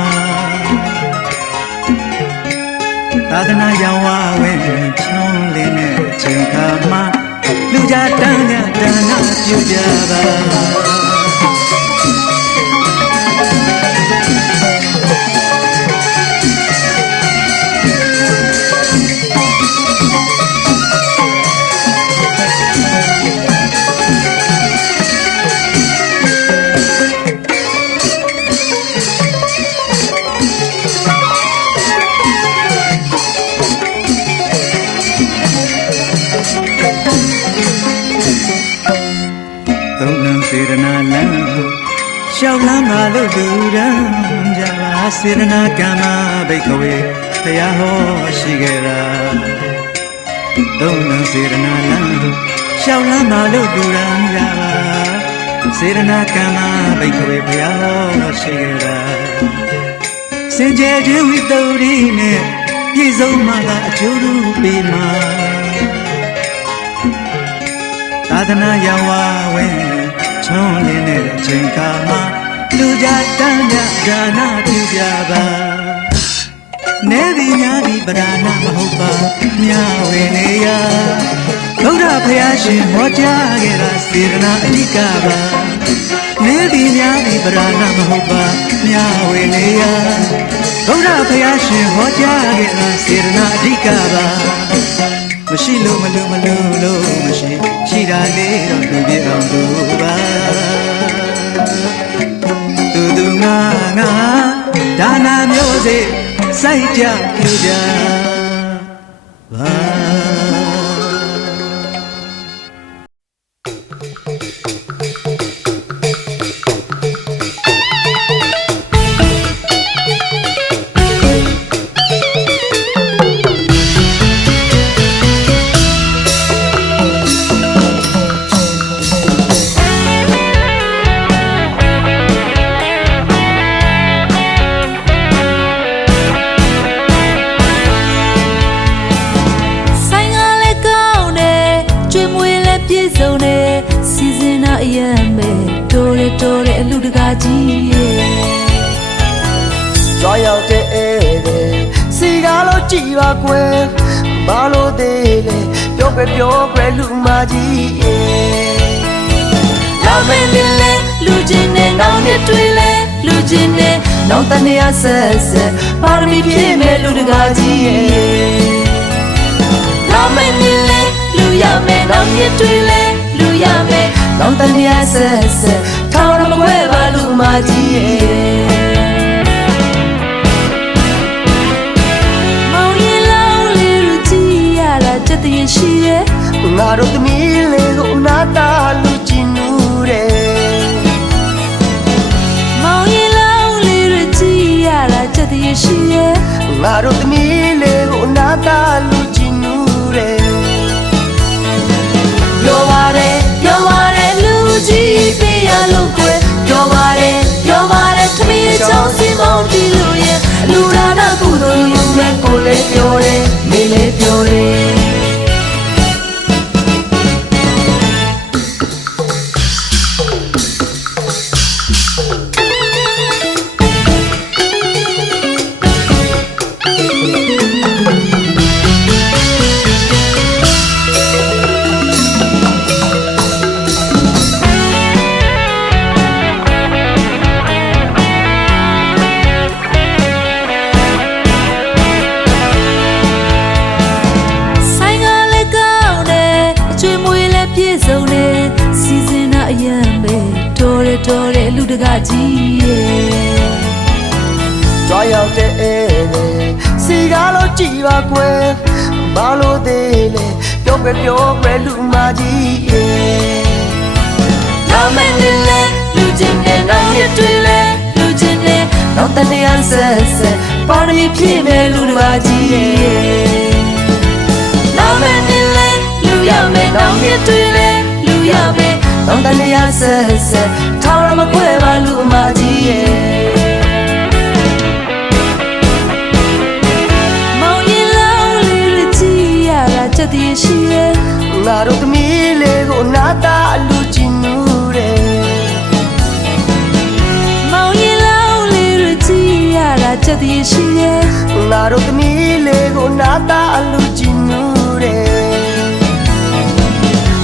သာသနာရောင်ဝဝင်ချွန်လေးနဲ့ချိန်ခါမှာလူကြတန်းကြတန်းနာပြုကြပါ ရှောက်လမ်းမှာလို့လူရန်ကြပါစေရနာကမ္မဘိကဝေဖယားဟောရှိခဲ့တာသုံးလမ်းစေရနာလမ်းရှောက်လမ်းမှာလို့လူရန်ကြပါစေရနာကမ္မဘိကဝေဖယားဟောရှိခဲ့တာစင်ကြယ်ခြင်းဝိတ္တုရီနဲ့ပြည့်စုံမှသာအကျိုးရူပေးမှာသာသနာရောင်ဝါဝင်ချုံးလင်းတဲ့အချိန်ခါမှာလူကြတန်းကြဒါနာပြုကြပါနေသည်များသည်ပဒါနာမဟုတ်ပါမြဝင်နေရဘုရားဖယားရှင်ဟောကြားခဲ့တာစေရနာအဓိကပါနေသည်များသည်ပဒါနာမဟုတ်ပါမြဝင်နေရဘုရားဖယားရှင်ဟောကြားခဲ့တာစေရနာအဓိကပါမရှိလို့မလို့မရှိရှိတာလေးတော့သူပြအောင်သူပါသူငါဒါနာမျိုးစေစိုက်ကြပြကြပါ ကြွားရောက်တဲ့ဧည့်သည်စီကားလို့ကြည်ပါကွယ်ဘာလို့သေးလဲပြောကွယ်လူမကြီးလာမင်းလေးလေလူချင်းနဲ့နောင်နဲ့တွေ့လဲလူချင်းနဲ့နောင်တနေရဆက်ပါရမီပြည့်မဲ့လူတကာကြီးလာမင်းလေးလေလူရမယ်နောင်နဲ့တွေ့လဲလူရမယ်နောင်တနေရဆက်ထောင်ရမခွဲပါလူမကြီးတည်ရှိရဲ့ငါတို့သမီးလေးကိုနာတာလူကြည့်နူးတယ်မောင်ရီလောင်လေးရကြည့်ရတာချက်တည်ရှိရဲ့ငါတို့သမီးလေးကိုနာတာလူကြည့်နူးတယ်ပြောပါတယ်လူကြည့်ပြရလို့ကွယ်ပြောပါတယ်သမီးချောင်းစီမောင်တီလို့ရဲ့လူရာနာကုသိုလ်ယူမဲ့ကိုလေးပြောတယ်မေးလေးပြောတယ်တော်တဲ့လူတကာကြီးရဲ့ကြွားရောက်တဲ့ဧည့်သည်စီကားလို့ကြည်ပါကွယ်ဘာလို့သေးလဲပြောကွယ်လူမကြီးရဲ့လာမင်းလေးလေလူချင်းနဲ့နောင်ရတွေ့လဲလူချင်းနဲ့နောင်တနေရဆက်ပါရမီပြည့်မဲ့လူတကာကြီးရဲ့လာမင်းလေးလေလူရမယ်နောင်ရတွေ့လဲလူရမယ်နောင်တနေရဆက်ထောင်ရမခွဲပါလူမကြီးရဲ့မောင်ရီလောင်လေးရကြည့်ရတာချက်တည်ရှိရဲ့ငါတို့သမီးလေးကိုနာတာလူကြည့်နူးတယ်မောင်ရီလောင်လေးရကြည့်ရတာချက်တည်ရှိရဲ့ငါတို့သမီးလေးကိုနာတာလူကြည့်နူးတယ်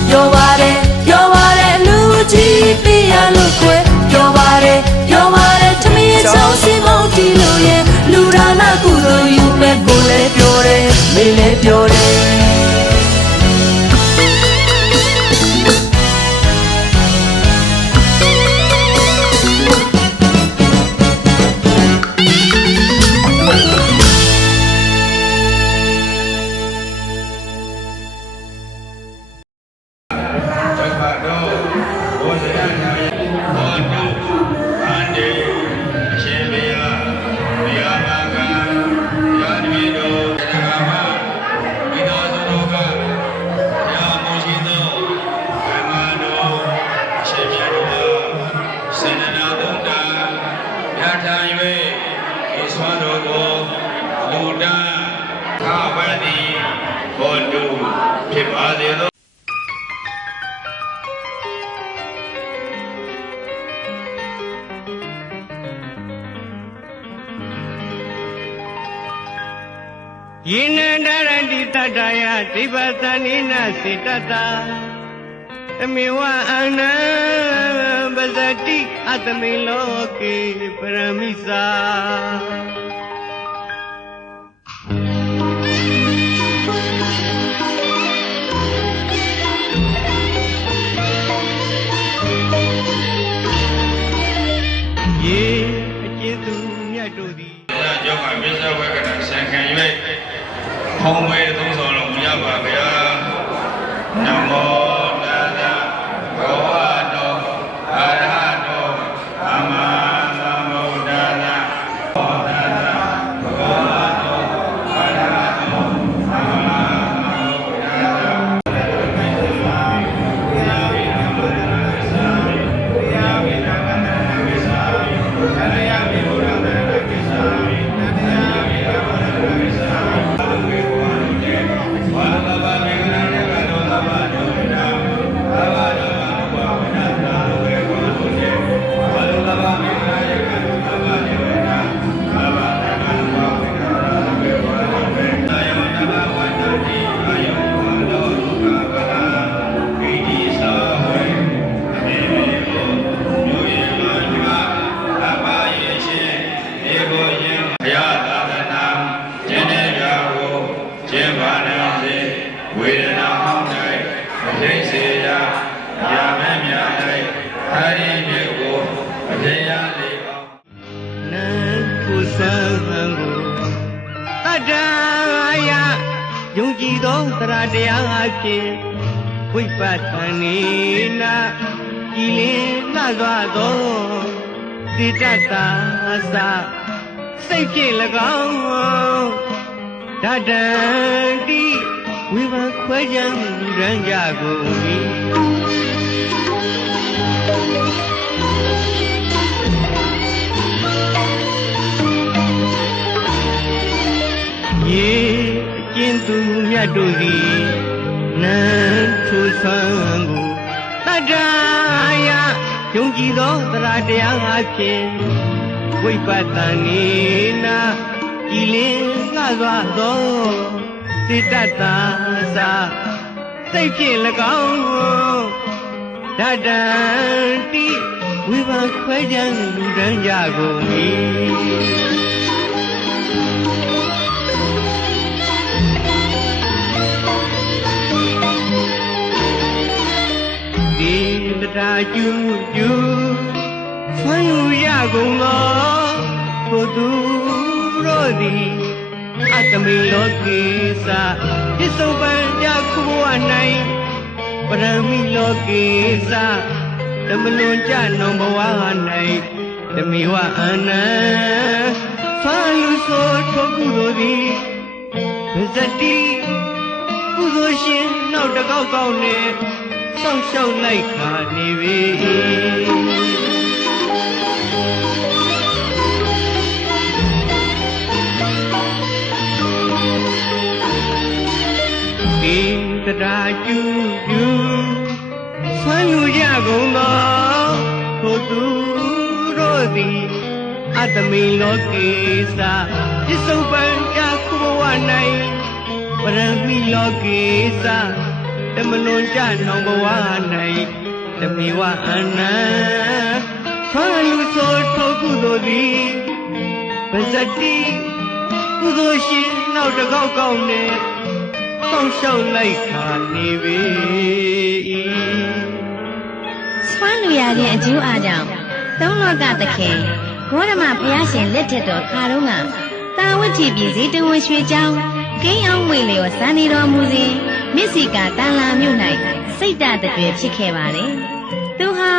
ပြောပါတယ်လူကြည့်ပြရလို့ကွယ်ပြောပါတယ်သမီးချောင်းစီမောင်တီလို့ရဲ့လူရာနာကုသိုလ်ယူမဲ့ကိုလည်းပြောတယ်မေးလည်းပြောတယ်ဘုရားတော်ဘောဇရနာယဘောတုအာ ဖြစ်ပါစေသော ယေနန္တရတိတတ္တယဒိဗ္ဗသန္နိနစေတတ္တာအမေဝအနံပဇတိအတမိလောကေပရမိစာယေအကျေသူမြတ်တို့သည် ကျောင်းကပိဿဝေကနာဆံခံ၍ခုံးဝဲသုံးဆောင်လုံးမရပါဗျာနမောတတဘောဝတောအာရဟတောအမသမုဒ္ဒနာဘောတတဘောဝတောအာရဟတောအမသမုဒ္ဒနာဝေဒနာဟောင်း၌အကျိတ်စေရာယာမဲများ၌အာရိမြေကိုအကျိယလေးအောင် နန္ထုသံဃံကိုတတ္တယယုံကြည်သောတရားတရားအဖြစ်ဝိပဿနာနာကြည်လင်လှစွာသောတိတ္တသာသစိတ်ဖြင့်၎င်းဓာတံတိဝိဘခွဲကြံရန်ကြကုန်၏ယေအကျဉ်သူမြတ်တို့သည်နန်းထိုဆံကိုတတ္တယယုံကြည်သောတရားတရားအဖြစ်ဝိပဿနာနာကြည်လင်လှစွာသောတိတ္တသာစိတ်ဖြင့်၎င်းဓာတံတိဝိဘခွဲကြံလူတန်းကြကုန်၏ဒီတရားကျူကျူဆွမ်းယူရကုန်သောထိုသူတို့သည်အတ္တမိလောကေသပစ္စုပန်ကြခုဘဝ၌ပရမိလောကေသဓမ္မလွန်ကြနောင်ဘဝ၌ဓမေဝအနံဆွမ်းလူဆိုထိုကုသိုလ်သည်ဇတိကုသိုလ်ရှင်နောက်တစ်ကောက်ကောက်နဲ့စောင့်ရှောက်လိုက်ခါနေပြီဒီတရားကျူကျူဆွမ်းယူကြကုန်သောထိုသူတို့သည်အတ္တမိလောကေသပစ္စုပန်ကြခုဘဝ၌ပရမိလောကေသဓမ္မလွန်ကြနောင်ဘဝ၌ဓမေဝအနံဆွမ်းယူဆိုထိုကုသိုလ်သည်ပဇတိကုသိုလ်ရှင်နောက်တစ်ကောက်ကောက်နဲ့စောင့်ရှောက်လိုက်ခါနေပြီဆွမ်းလူရတဲ့အကျိုးအားကြောင့်သုံးလောကသခင်ဂေါရမဘုရားရှင်လက်ထက်တော်ခါတုန်းကတာဝတိပြည်စည်းတဝန်ရွှေချောင်းကိန်းအောင်ဝေလျော်စံနေတော်မူစဉ်မြစ်စီကတန်လာမြို့၌စိတ်တတတွေဖြစ်ခဲ့ပါတယ်။သူဟာ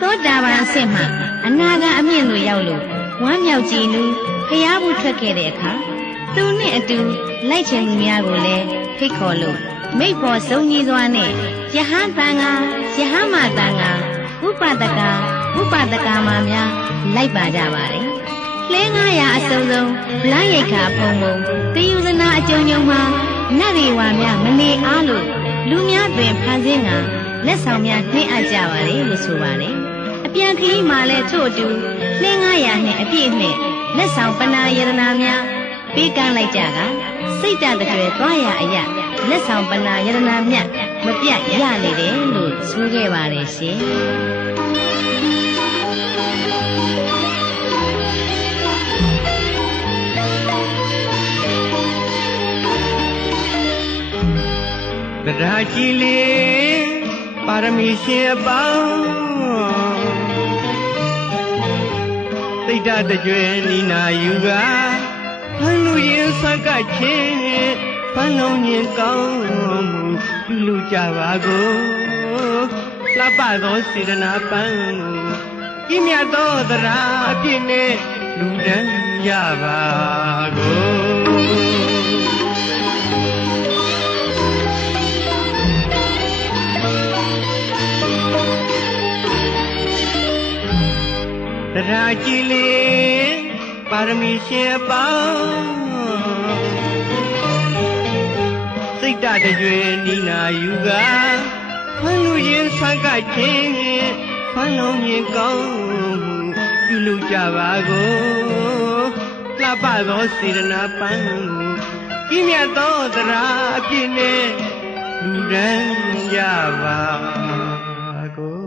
သောတာပန်အဆင့်မှအနာဂတ်အမြင့်သို့ရောက်လို့ဝမ်းမြောက်ကြည်နူးဖျားဖို့ထွက်ခဲ့တဲ့အခါသူနဲ့အတူလိုက်ချင်သူများကိုလည်းဖိတ်ခေါ်လို့မိတ်ဖော်ဆုံးကြီးစွာနဲ့ယဟန်တန်ဃာယဟမတန်ဃာဥပဒကာမများလိုက်ပါကြပါတယ်။လှဲ900အစုံဆုံးလမ်းရိတ်ခါဖုံဖုံတယူဇနာအကျုံညုံမှာနတ်ရေဝါများမနေအားလို့ လူများတွင်ဖန်ဆင်းကလက်ဆောင်များနှင်းအပ်ကြပါလေလို့ဆိုပါတယ်အပြန်ခရီးမှာလည်းထို့အတူနှင်း900နဲ့အပြည့်နဲ့လက်ဆောင်ပနာယရနာများပေးကမ်းလိုက်ကြကစိတ်တတကြွယ်သွားရအရာလက်ဆောင်ပနာယရနာမြတ်မပြတ်ရနေတယ်လို့ဆိုခဲ့ပါတယ်ရှင်တရားကြီးလေးပါရမီရှင်အပေါင်းစိတ်ဓာတ်ကြွယ်နိနာယူကဖန်လူရင်ဆက်ကချင်းဖန်လုံးရင်ကောင်းမှုပြုလူကြပါကိုလှပသောစေတနာပန်းကြီးမြတ်သောတရားအပြည့်နဲ့လူတန်းရပါကိုတရားကြီးလေးပါရမီရှင်အပေါင်းစိတ်တတကြွယ်နိနာယူကဖန်လူရင်ဆက်ကချင်းဖန်လုံးရင်ကောင်းပြုလူကြပါကိုလှပသောစေတနာပန်းကြီးမြတ်သောတရားအပြည့်နဲ့လူတန်းကြပါကို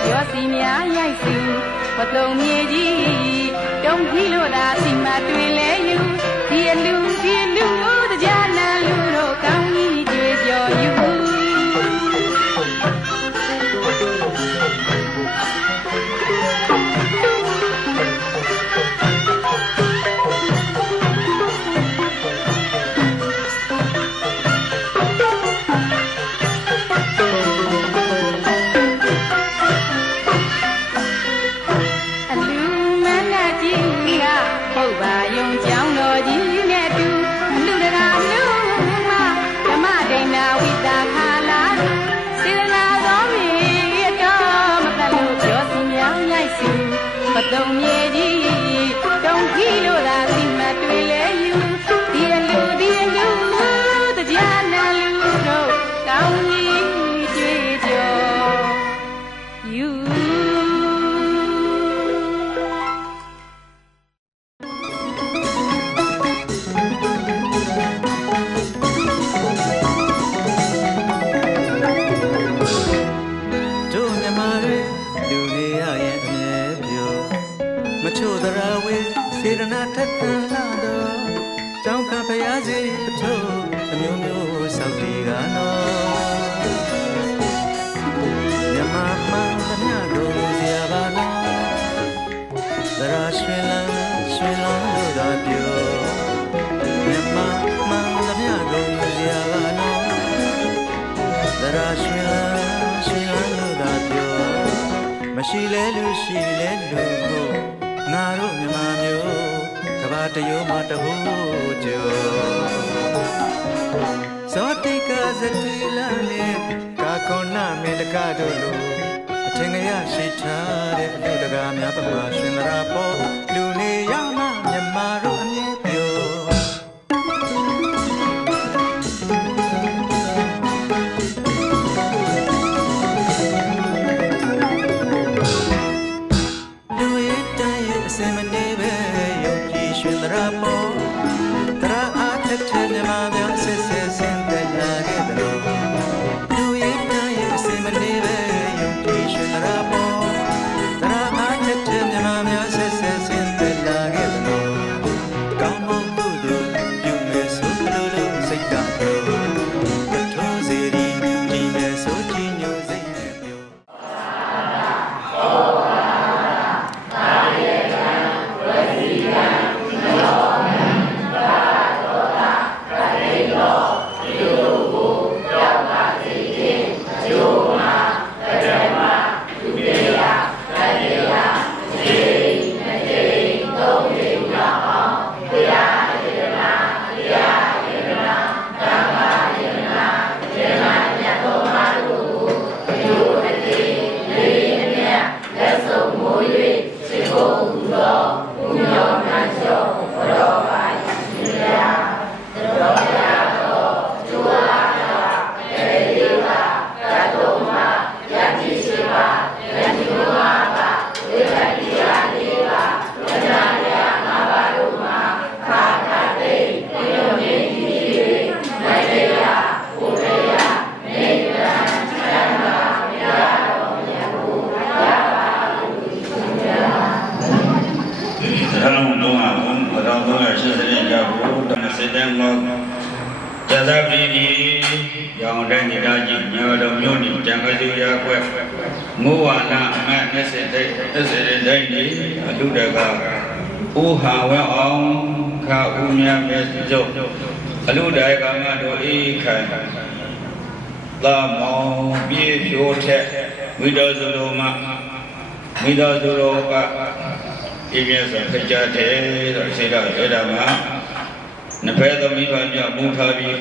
ပြောစီများရိုက်စုပသုံးမြေကြီးတုံးကြီးလို့သာစီမတွေ့လဲယူဒီအလူတကြားနံလူတို့ကောင်းကြီးကြွေပြောယူ ထက်သန်လာတော့ကြောင်းကဖျားစီပထိုးအမျိုးမျိုးဆောက်တီကနော်မြမမှန်သမျှတို့စရာပါလားသရရွှေလန်းလို့သာပြောမြမမှန်သမျှတို့စရာပါနော်သရရွှေလန်းလို့သာပြောမရှိလဲလို့ရှိလဲလို့ငါတို့မြမမျိုးကဘာတယောမတဟုကျော်ဇောတိကစတိလန်းနဲ့ကာကောနာမင်းတကားတို့လိုအထင်ကရရှိထားတဲ့အလူတကာများပမာရှင်သာပေါ်လူနေရမမြမတို့အမြဲပြောစင်မနေပဲယုံကြည်ရွှင်သရမောတရအားထက်ထက်မြမများဆက်ဆက်စင်တက်လာခဲ့တယ်လို့လူရဲ့တိုင်းရဲ့စင်မနေပဲယုံကြည်ရွှင်သရမောတရအားထက်ထက်မြမများဆက်ဆက်စင်တက်လာခဲ့တယ်လို့ကောင်းမှုသူတို့ပြုမဲ့ဆိုလိုလိုစိတ်ကပြောမထုံးစေရီဒီမဲ့ဆိုချီညိုစိတ်နဲ့ပြောမိုးဝါနာအမတ်20တိုင်းနေအလူတကဥဟာဝဲအောင်ခါဥမြတ်ပဲကျုပ်အလူတိုင်ကမတို့အေးခံသာမောင်ပြေဖြိုးထက်မိတော်စုလိုကအေးမြတ်စွာခကြတဲ့ဆိုရှိတော့အဲ့ဒါမှာနှစ်ဖက်သမီးပါပြမူထားပြီး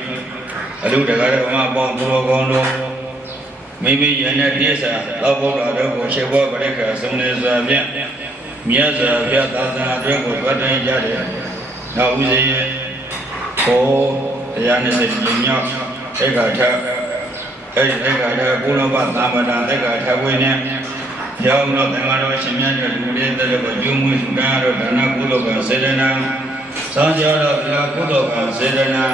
အလူတကရမပေါင်းသူတော်ကောင်းတို့မိမိရတဲ့တိဆာသောဘုရားတို့ကိုရှေဘောပရိက္ခာဆုံးနေစွာဖြင့်မြတ်စွာဘုရားသာသနာအတွက်ကိုတွတ်တိုင်းကြတဲ့နောက်ဦးဇင်းရဲ့ကိုတရားနဲ့စိတ်ညောင်းဧကထကုလဘသမ္ပဒဧကထဝိနဲ့ရောင်းတော့သံဃာတော်ရှင်မြတ်တို့လူတွေတဲ့ကိုကျုံမှုစုတာတော့ဒါနကုလကစေတနာစောင့်ကြောတော့ဘုရားကုလကစေတနာ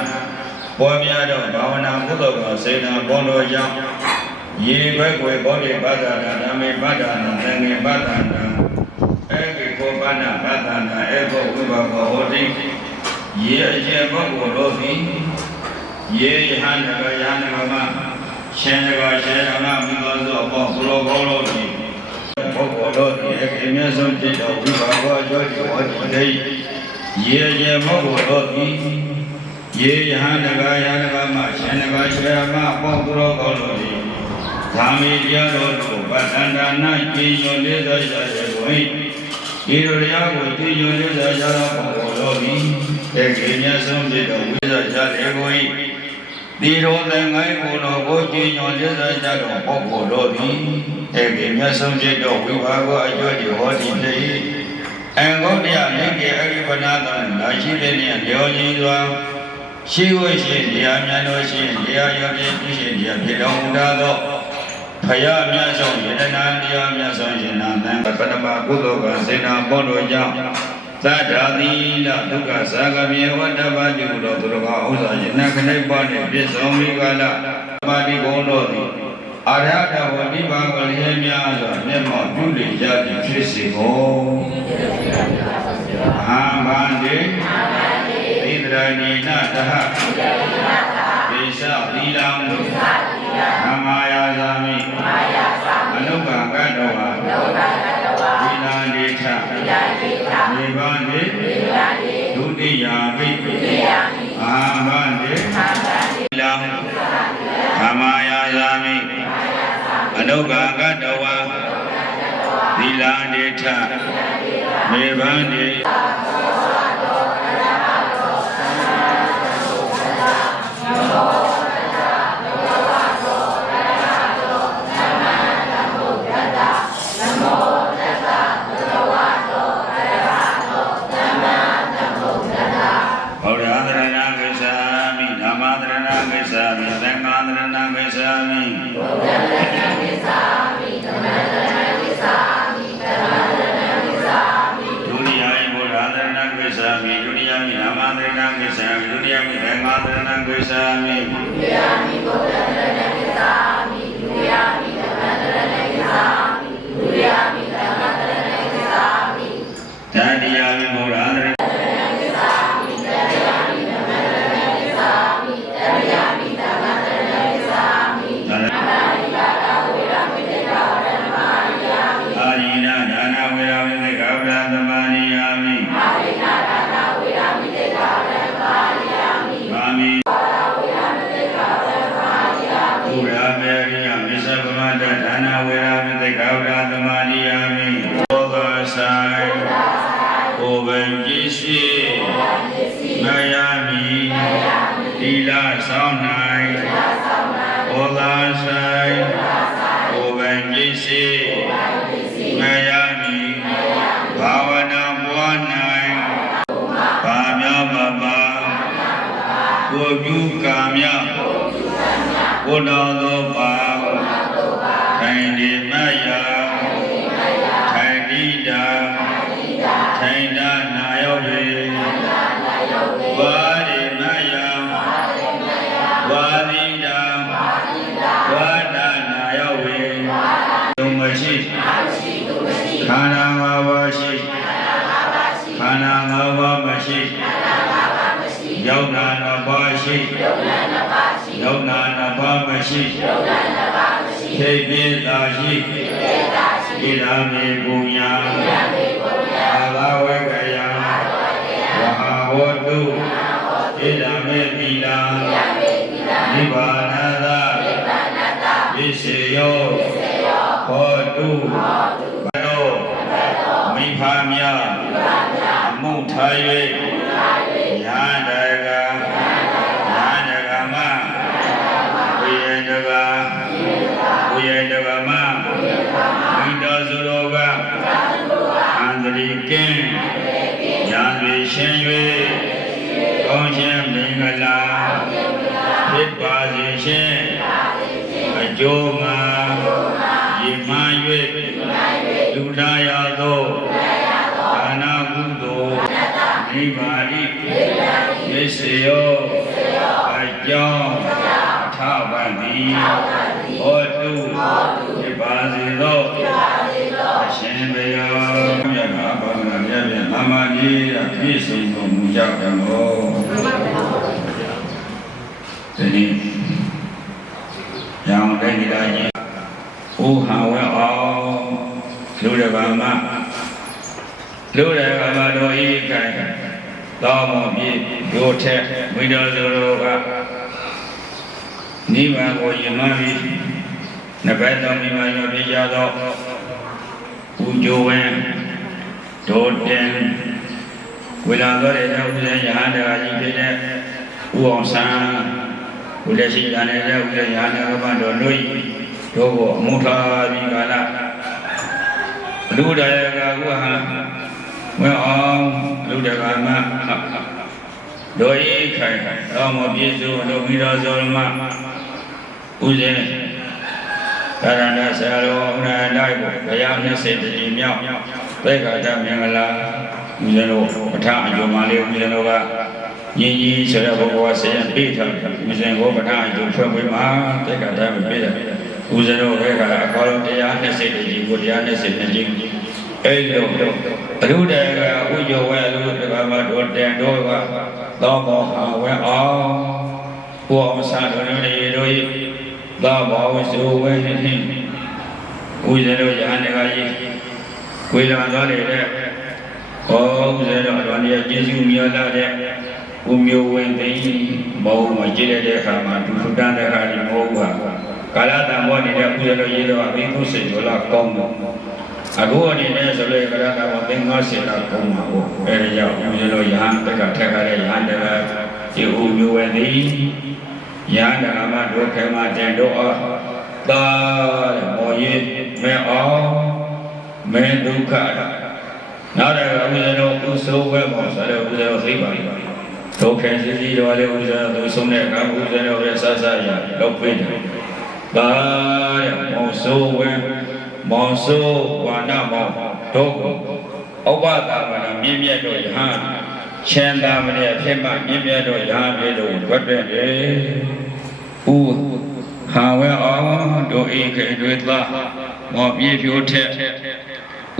ပွားများတော့ဘာဝနာကုလကစေတနာဘောတော်ကြောင့်ရေဘက်ွယ်ဘောဓိပါဒနာဓမ္မေပါဒနာသံဃေပါဒနာဧကိခောပါဏပါဒနာဧကောဝိဘဂောဟောတိရေအရှင်ပုဂ္ဂိုလ်တို့သည်ရေယဟန္တကယန္တကမရှင်တကရှင်ရမမိသောသောဘောဘုရောဘောလို့သည်ပုဂ္ဂိုလ်တို့သည်ဧကိမြတ်ဆုံးဖြစ်သောဝိဘဂောအကျိုးဒီဟောတိရေအရှင်ပုဂ္ဂိုလ်တို့သည်ရေယဟန္တကယန္တကမရှင်တကရှင်ရမဘောဘုရောဘောလို့သည်သာမေတရားတော်ကိုပဋ္ဌာန္ဒနာကျေညွန်လေးသောရတဲ့ကိုဤလိုတရားကိုကျေညွန်လေးသောရသောပုဂ္ဂိုလ်တို့သည်တေခေမြတ်ဆုံးဖြစ်သောဝိဇ္ဇာရတဲ့ကိုဤဒီတော်သံဃာကိုယ်တော်ကိုကျေညွန်လေးသောရသောပုဂ္ဂိုလ်တို့သည်တေခေမြတ်ဆုံးဖြစ်သောဝိဘာဂအကျိုးဒီဟောတိတည်းအံဂုတ်တရားမြင့်ကေအရိပနာသံလာရှိတဲ့နေလျောကြီးစွာရှိဝိရှိတရားများတော်ရှိတရားရောပြည့်ရှိတရားဖြစ်တော်မူသောဖယားမြတ်ဆုံးယတနာတရားမြတ်ဆုံးရှင်နာသံပဏမကုသိုလ်ကစေနာပေါ်တော်ကြောင့်သတ္တာသီလဒုက္ခသာဂမြေဝတ္တပတိဟုသောသူတော်ကောင်းဥစ္စာယနခဏိပါနှင့်ပြည့်စုံမိကာလပါတိဘုံတော်သည်အာရဟတဝတိပါကလေးများစွာမျက်မှောက်ပြုလေကြသည်ဖြစ်စေကုန် အာဘန္တိဣတရာနိနာတဟဒေသသီလံဓမ္မာယာဇာမိအနုကကတ္တဝါသီလံဒေသမေဘန္တိဒုတိယပိအာဘန္တိသီလံဓမ္မာယာဇာမိအနုကကတ္တဝါသီလံဒေသမေဘန္တိအဲ့လို လူတွေကဥယျဝဲလူတွေကမတို့တင်တို့ကတော့မောဟာဝဲအောင်ဘုအောင်ဆာတို့နေတို့သာဘောဝစုဝဲနေဥဇေတို့ရဟန်းတွေကကြီးကိုယ်တော်တော်နေတဲ့ဟောဥဇေတော်တော်နေကျေးဇူးမြတ်လာတဲ့ဥမျိုးဝင်သိမောမကြည့်တဲ့အခါမှာသူဖုတန်းတဲ့အခါဒီမောကကာလတံမောနေတဲ့ဥဇေတော်ရေတော်အသိသူစိတ်တော်လာကောင်းတော့အခုအနေနဲ့ဆိုလေကရတာမှာသင်္ဃစေတာကောင်းမှာဟုတ်အဲဒီကြောင့်ဥဇေတော်ရဟန်းတက်ကထက်ခါတဲ့ရဟန်းတွေကဒီဥမျိုးဝင်သိရဟန်းကမှတို့ခဲမှာတင်တော့သာမောရေးမဲအောင်မဲဒုက္ခနောက်တဲ့ဥစ္စာတို့ဥဆိုးဝဲမောဆိုတဲ့ဥစ္စာတို့သိပါလိမ့်မယ်ဒုက္ခစီစီတော်လေးဥစ္စာတို့ဆုံးတဲ့အခါဥစ္စာတို့ရဲ့ဆဆရလောက်ပြတယ်သာတဲ့မောဆိုးဝဲမောဆိုးဝါနာမောဒုက္ခဥပဒါမနာမြင့်မြတ်တို့ယဟန်ချမ်းသာမနဲ့ဖြစ်မှမြင့်မြတ်တို့ယဟန်ပြည်တို့ဝတ်တဲ့ဥဟာဝဲအောင်တို့အိခေတွေသာမောပြေဖြိုးထက်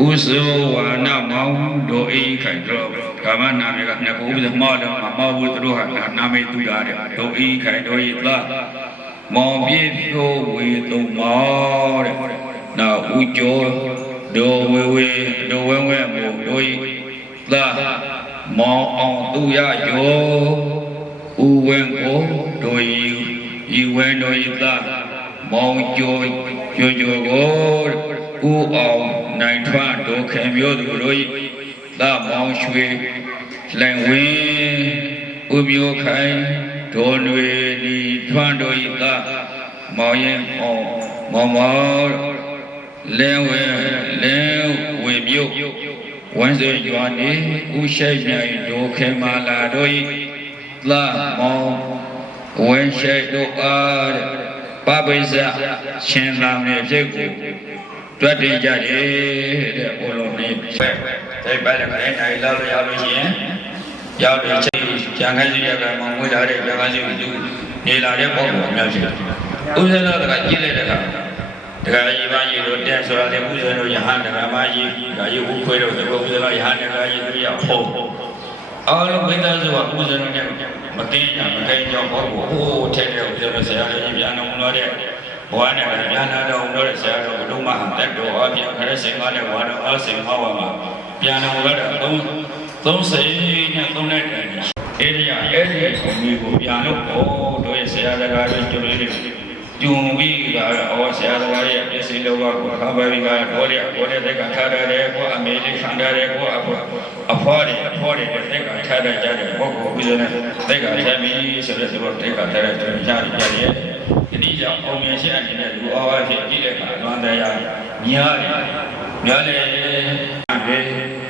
ဥဆိုဝါနာမောင်တို့အိခိုင်တို့ကာမနာမေကနှစ်ခုဥပဒမောတော့မောဘူးတို့ဟာနာမေတူရတယ်တို့အိခိုင်တို့ဤသာမောပြေဖြိုးဝေသုံးမောတဲ့နောက်ဥကျော်တို့ဝေတို့ဝဲမို့တို့ဤသာမောအောင်သူရယောဥဝဲကိုတို့ဤဝဲတို့ဤသာမောင်ကျော်ကိုဥအောင်နိုင်ထွန်းဒုခေမျိုးသူတို့သာမောင်ရွှေလိုင်ဝင်းဥမျိုးခိုင်ဒိုနွေဒီထွန်းတို့ဤသာမောင်ရင်အောင်မောလဲဝဲမျိုးဝန်းစေရွာနေဥရှိနိုင်ဒုခေမာလာတို့ဤသာမောင်ဝဲရှိတို့အားပပိစရှင်သာမေဖြစ်ကိုတွတ်တင်ကြတယ်တဲ့ဘုလုံးလေးသိပါလေခိုင်းနိုင်လောက်ရောက်လို့ရှိရင်ရောက်တဲ့ချိန်ကြံခိုင်းစီရကမှငွေလာတဲ့ကြံခိုင်းစီသူနေလာတဲ့ပုံပေါ်အများကြီးဥစ္စာတော်ကကြည့်လိုက်တဲ့အခါတခါကြီးပါကြီးတို့တက်ဆိုတာလေဥစ္စာတော်ယဟန်တခါမကြီးဒါကြီးဥခွေးတို့ဥစ္စာတော်ယဟန်တခါကြီးသူရောက်ဖို့အားလုံးမိသားစုကဥစ္စာတော်နဲ့မသိညာမသိကြောင်းဘောကိုဟိုးထဲတဲ့ဥစ္စာတော်ဆရာကြီးပြန်အောင်လို့တဲ့ဘဝနဲ့ညာနာတော်တို့ဆရာတော်ဘုမဟာတက်တော်အပြင်ခရစ်စင်မနဲ့ဝါတော်အစင်မဝါမှာပြန်တော်ရတာ30နဲ့3နဲ့တန်အဲ့ဒီအမိကိုပြန်လို့တို့ရဲ့ဆရာတော်တွေကျွေးလေးကျုံပြီးကတော့ဆရာတော်ရဲ့ပစ္စည်းလောကကိုခါပါပြီးကတော့တဲ့တက်ကထားတယ်ကိုအမေလေးခံတယ်ကိုအဖွားတွေတက်ကထားတယ်ကြတယ်ဘောကိုဥစ္စာနဲ့တက်ကထားပြီးဆိုတဲ့သူတက်ကထားတယ်ကြားရတယ်ဒီကြောင့်အောင်မြင်ရှိအနေနဲ့လူအားဖြင့်ကြည့်တဲ့အခါလွန်တရားများလေ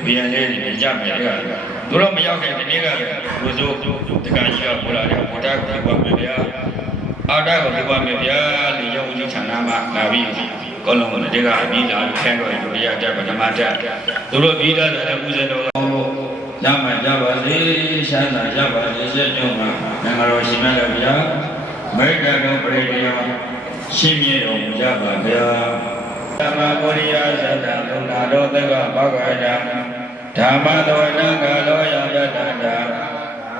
ပြန်လေးတွေကြမယ်တဲ့သူတို့မရောက်ခင်ဒီနေ့ကဘုဇိုးတက္ကကြီးကပေါ်လာတယ်ဘုရားကိုပြောမယ်ဗျာအာတာကိုပြောမယ်ဗျာဒီရုပ်ကြီးဌာနမှာလာပြီးကောလုံးကတကအပြီးလာခန့်တော့ဒုတိယတက်ပထမတက်သူတို့ပြီးတာတဲ့ဥစ္စာတော်ရမှကြပါစေရှမ်းသာကြပါစေစက်ညုံမှာငါတော်ရှိမှလည်းဗျာမေတ္တာတော်ပရိတရားရှင်းမြေတော်မူကြပါဗျာသမ္မာပုရိယသတ္တသုနာတော်သက္ကပဂယဓမ္မသဝနကာလောယပတ္တန္တာ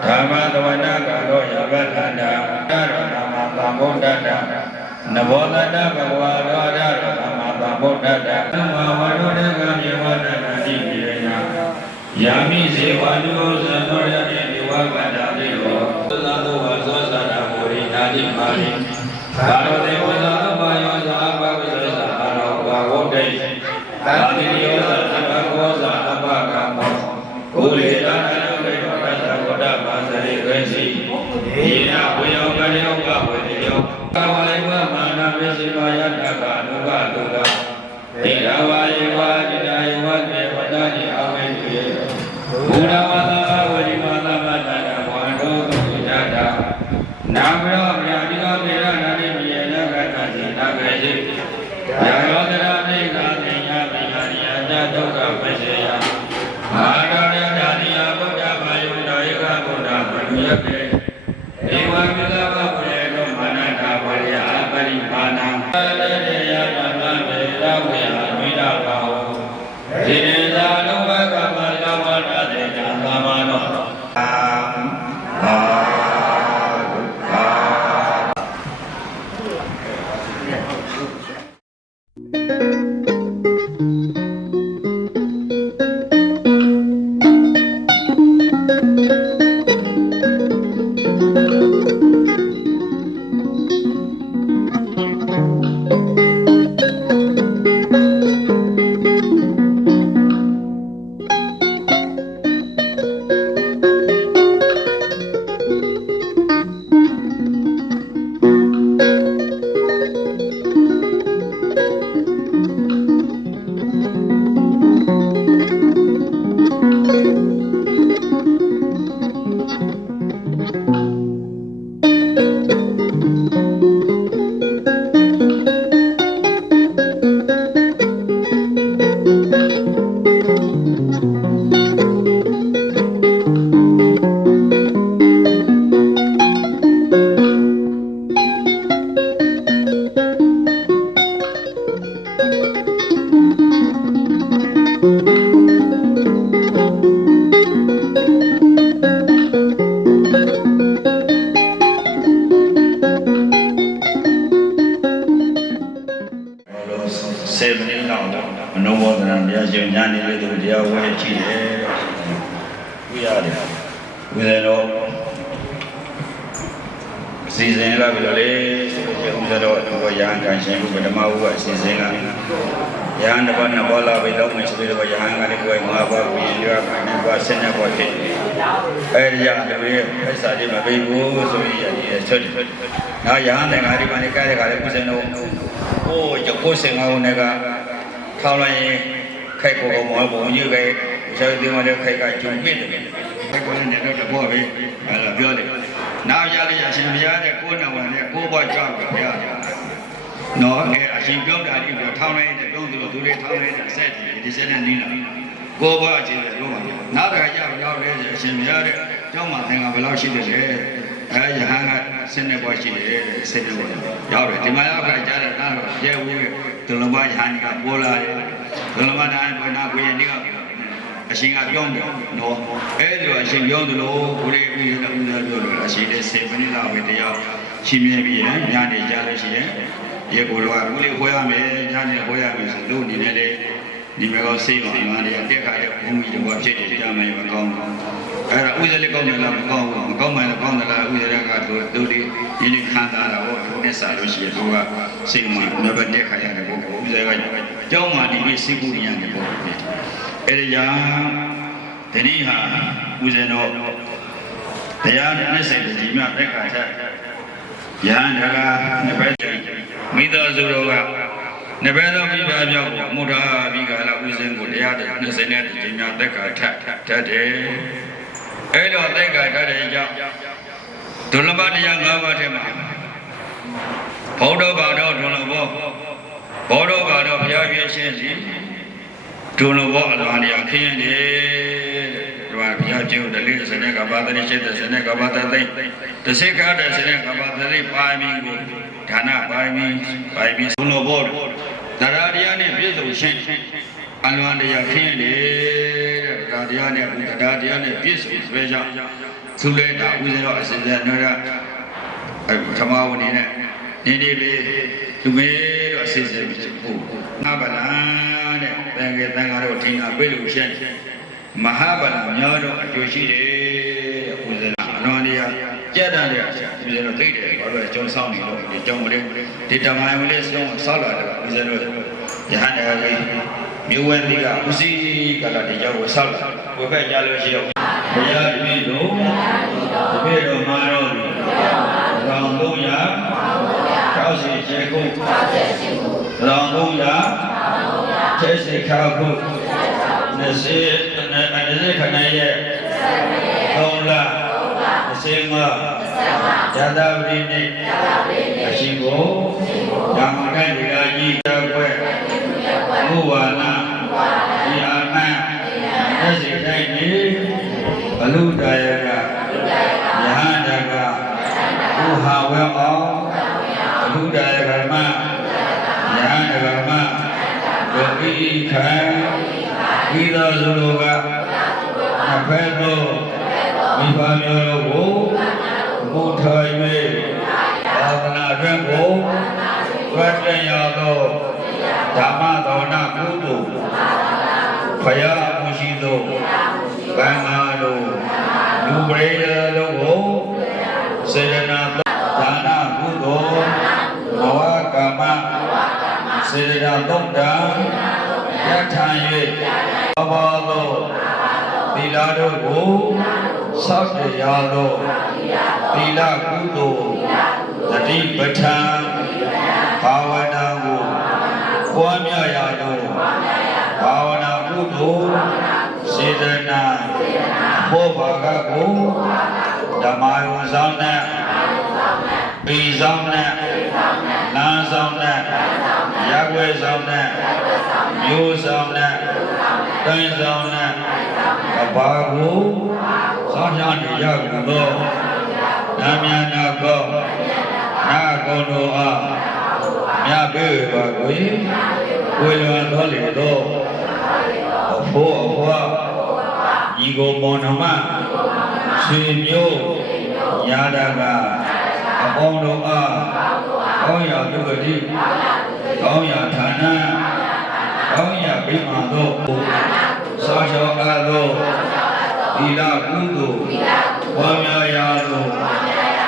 ဓမ္မသဝနကာလောယပတ္တန္တာရတော်ဓမ္မသံဗုဒ္ဓတ္တနဘောတတ္တဘဂဝါရောရတော်ဓမ္မသံဗုဒ္ဓတ္တသမ္မာဝါရောတကံယေဝတ္တနာတိပိရဏယာမိဇေဝလူဇံတော်ရတိဒီဝကန္တာတိရောသာသောဝါသောသနာဝရိနာတိမာရိဘာရောဒေဝသာအဘယောသာအဘဝိသသာအာရောဘာဝတ္တိသာတိယောသာသဘကောသာအဘကမောကုလေသာနလောကေတောတသဝတ္တပါသရိခေစီဒေနဝေယောကလျောကဝေယောကာဝလေဝမာနမေစီမာယတကနုကတုကတိရဝါယေဝတိတယေဝတေဝတ္တိအဝေတိဘုရားဝါသာဝရိမာသမတ္တနာဝန္တောသုဇာတာနာမရောမြာတိကမေရနာတိမြေနကတ္တစီနာကေစီယာရောတရာမိကာသိညာပိမာရိယာတဒုက္ခပစေယအာရောရဒာနိယဗုဒ္ဓဘာယုဒဧကဗုဒ္ဓမနုယကေဧဝံမိလဘဝေတောမာနတာဝရိယပရိပါဏံသေတေယဓမ္မမေရဝေယမိဒဘာဝေဇိနေသာလောဘကမ 7 minutes now မနောဘောဒနာတရားရှင်ညာနေလေသူတရားဝဲကြည့်တယ်ဝိရတယ်ဝိရတော့စီစဉ်လာပြီလို့လေဆိုတော့ဥစ္စာတော့ရဟန်းကန်ရှင်ဘုပထမဘုကစီစဉ်လာရဟန်းတပတ်နှစ်ဘောလာပြီတော့မရှိသေးတော့ရဟန်းကလည်းကိုယ်ငါးပါးပြင်ရကနေပါဆင်းနေပေါ်ဖြစ်အဲဒီရဟန်းတွေဖိစာလေးမပေးဘူးဆိုပြီးရတယ်ဆွတ်တယ်နောက်ရဟန်းတွေငါဒီမှာနေကြတဲ့ခါလေးဥစ္စာတော့ကိုယ်စင်ငါဦးနဲ့ကထောင်းလိုက်ရင်ခိုက်ကိုမဟုတ်ဘူးယူခဲ့ဆယ်ဒီမှာလည်းခိုက်ကဂျုံပြစ်တယ်ခိုက်ကိုလည်းတော့တဘောပဲအဲ့ဒါပြောတယ်နောက်ရလေအရှင်ဘုရားတဲ့ကိုယ်တော်နဲ့ကိုယ်ဘောကြောက်ဘုရားနော်အဲအရှင်ပြောတာဒီထောင်းလိုက်တဲ့တုံးသူတို့တွေထောင်းလိုက်တဲ့အဆက်ဒီစက်နဲ့နီးလာကိုယ်ဘောအချင်းပြောပါနောက်တစ်ခါကျရောက်လေအရှင်ဘုရားတဲ့ကျောင်းမှာသင်္ကဘယ်လောက်ရှိတယ်လဲအဲရဟန်းကစနေပေါ်ရှိတယ်စနေပေါ်ရောက်တယ်ဒီမှာရောက်ခါကြားတယ်အဲ့တော့ရဲဝေးဒလမယဟန်ကပေါ်လာတယ်ဒလမတိုင်းပေါ်နာကိုရနေကအရှင်ကပြောတယ်နော်အဲ့ဒီအရှင်ပြောသလိုကိုရေဦးရတဲ့ဦးသားပြောလို့အရှင်တဲ့7 မိနစ်လောက်ပဲတရားရှင်းပြပြီးရင်ညနေကြလို့ရှိရင်ရေကိုတော့ဦးလေးဟောရမယ်ညနေဟောရမယ်ဆိုလို့နေနေလေဒီမေကောစေးပါမှာတဲ့တက်ခါရဲ့ဘုံကြီးတော့ဖြစ်တယ်ကြားမယ်မကောင်းဘူးအဲ့ဒါဥစ္စာလေးကောင်းတယ်လားမကောင်းဘူးမကောင်းမှလည်းကောင်းတယ်လားဥစ္စာတွေကတို့ဒီရင်းခံစားတာဟောသူနဲ့စားလို့ရှိရင်သူကစိတ်မှာမဘတက်ခါရတယ်ဘုဥစ္စာကကြောင်းမှဒီပြီးစိတ်ကူးရတယ်ဘုအဲ့ဒီညာတတိဟာဥစ္စာတော့တရားနဲ့ဆိုင်တဲ့ဒီမြတ်တက်ခါချက်ယဟန်တကနဘက်မိသားစုတော်ကနဘယ်သောမိဘပြောက်ကိုမုဒ္ဒာဘိကာလဥစဉ်ကိုတရားတဲ့20နဲ့ဒီများသက်္ကာထတတ်တယ်အဲ့တော့သက်္ကာထတဲ့ကြောင့်ဒုလဘတရား၅ပါးထဲမှာဘောဓဘာတော်ဒုလဘောဘောဓဘာတော်ဘုရားပြည့်ရှင်းစီဒုလဘောအလောင်းတရားခင်းတယ်ဒီမှာဘုရားကျင့်တယ်လေးစနေကဘာတရိရှိတဲ့စနေကဘာတသိတစိခါတဲ့စနေကဘာတသိပါမီကိုဌာနပါမီဒုလဘောတရားတရားနဲ့ပြည့်စုံရှင်းအလွန်တရားခင်းတယ်တဲ့တရားတရားနဲ့တရားတရားနဲ့ပြည့်စုံဆွဲကြောင်းသူလည်းဒါဥစဉ်တော့အစဉ်ဆက်တော့ဓမ္မဝဏီနဲ့နေနေလေးသူမေးတော့အစဉ်ဆက်ဟုတ်နာဗလာတဲ့တန်ခေတန်ကတော့ထင်တာပြည့်လို့ရှင်းမဟာဗလာများတော့အကျိုးရှိတယ်တဲ့ဥစဉ်အလွန်တရားကြက်တန်းတဲ့ဥစဉ်တော့သိတယ်ဘာလို့ကျုံဆောင်နေလို့ဒီကြောင့်မလေးဒီဓမ္မယုံလေးဆုံးဆောက်လာတယ်ဥစဉ်တော့ယဟန်တော်ကြီးမြို့ဝဲတိကဥစီကလာဒီကြောင့်ဆောက်လာဝေဖက်ကြလို့ရှိတော့ဘုရားတပည့်တော်တပည့်တော်မှာတော့1360ခု1360ခါခု20ခဏရဲ့3လ25ဇာတပတိနေ့အရှင်ကိုဓမ္မကိုင်ဒီလာကြီးရောက်ွယ်ဘုဝါနာဒီအာနံသက်စီတိုင်းနေဘလူတယကယဟန္တကဘုဟာဝေအောင်ဘုဒ္ဓယကမယဟန္တကမဒုပိခံဤသောစုတို့ကအဖက်တို့မိဘမျိုးတို့ကိုဘုထာ၍သာသနာ့အတွင်းကိုဝတ်တင်ရသောဓမ္မသောနာကုသိုလ်ဖယားမရှိသောကံမာတို့လူပရိသတ်တို့ကိုစေတနာဒါနကုသိုလ်ဘဝကမ္မစေတနာတုတ်တံယထာ၍ဘာသောသီလတို့ကိုဆောက်ရသောသီလကုသိုလ်တတိပဋ္ဌာန်ဘာဝနာကိုပွားများရသောဘာဝနာကုသိုလ်စေတနာဘောဘာကကိုဓမ္မယုံဆောင်နဲ့ပိဆောင်နဲ့နာဆောင်နဲ့ရက်ွယ်ဆောင်နဲ့မျိုးဆောင်နဲ့တိုင်းဆောင်နဲ့ဘာကိုဆောင်းရနေရကုန်သောနာမည်နာကောနာကုန်တို့အားမြတ်ပေပါကိုဝေလွန်တော်လေသောဘ ဖို့အဖွားညီကိုမောင်နှမဆွေမျိုးညာတာကအပေါင်းတို့အားကောင်းရာဒုက္ခတိကောင်းရာဌာနကောင်းရာပြိမာတို့စာချောအားတို့သီလကုသိုလ်ဝါများရာတို့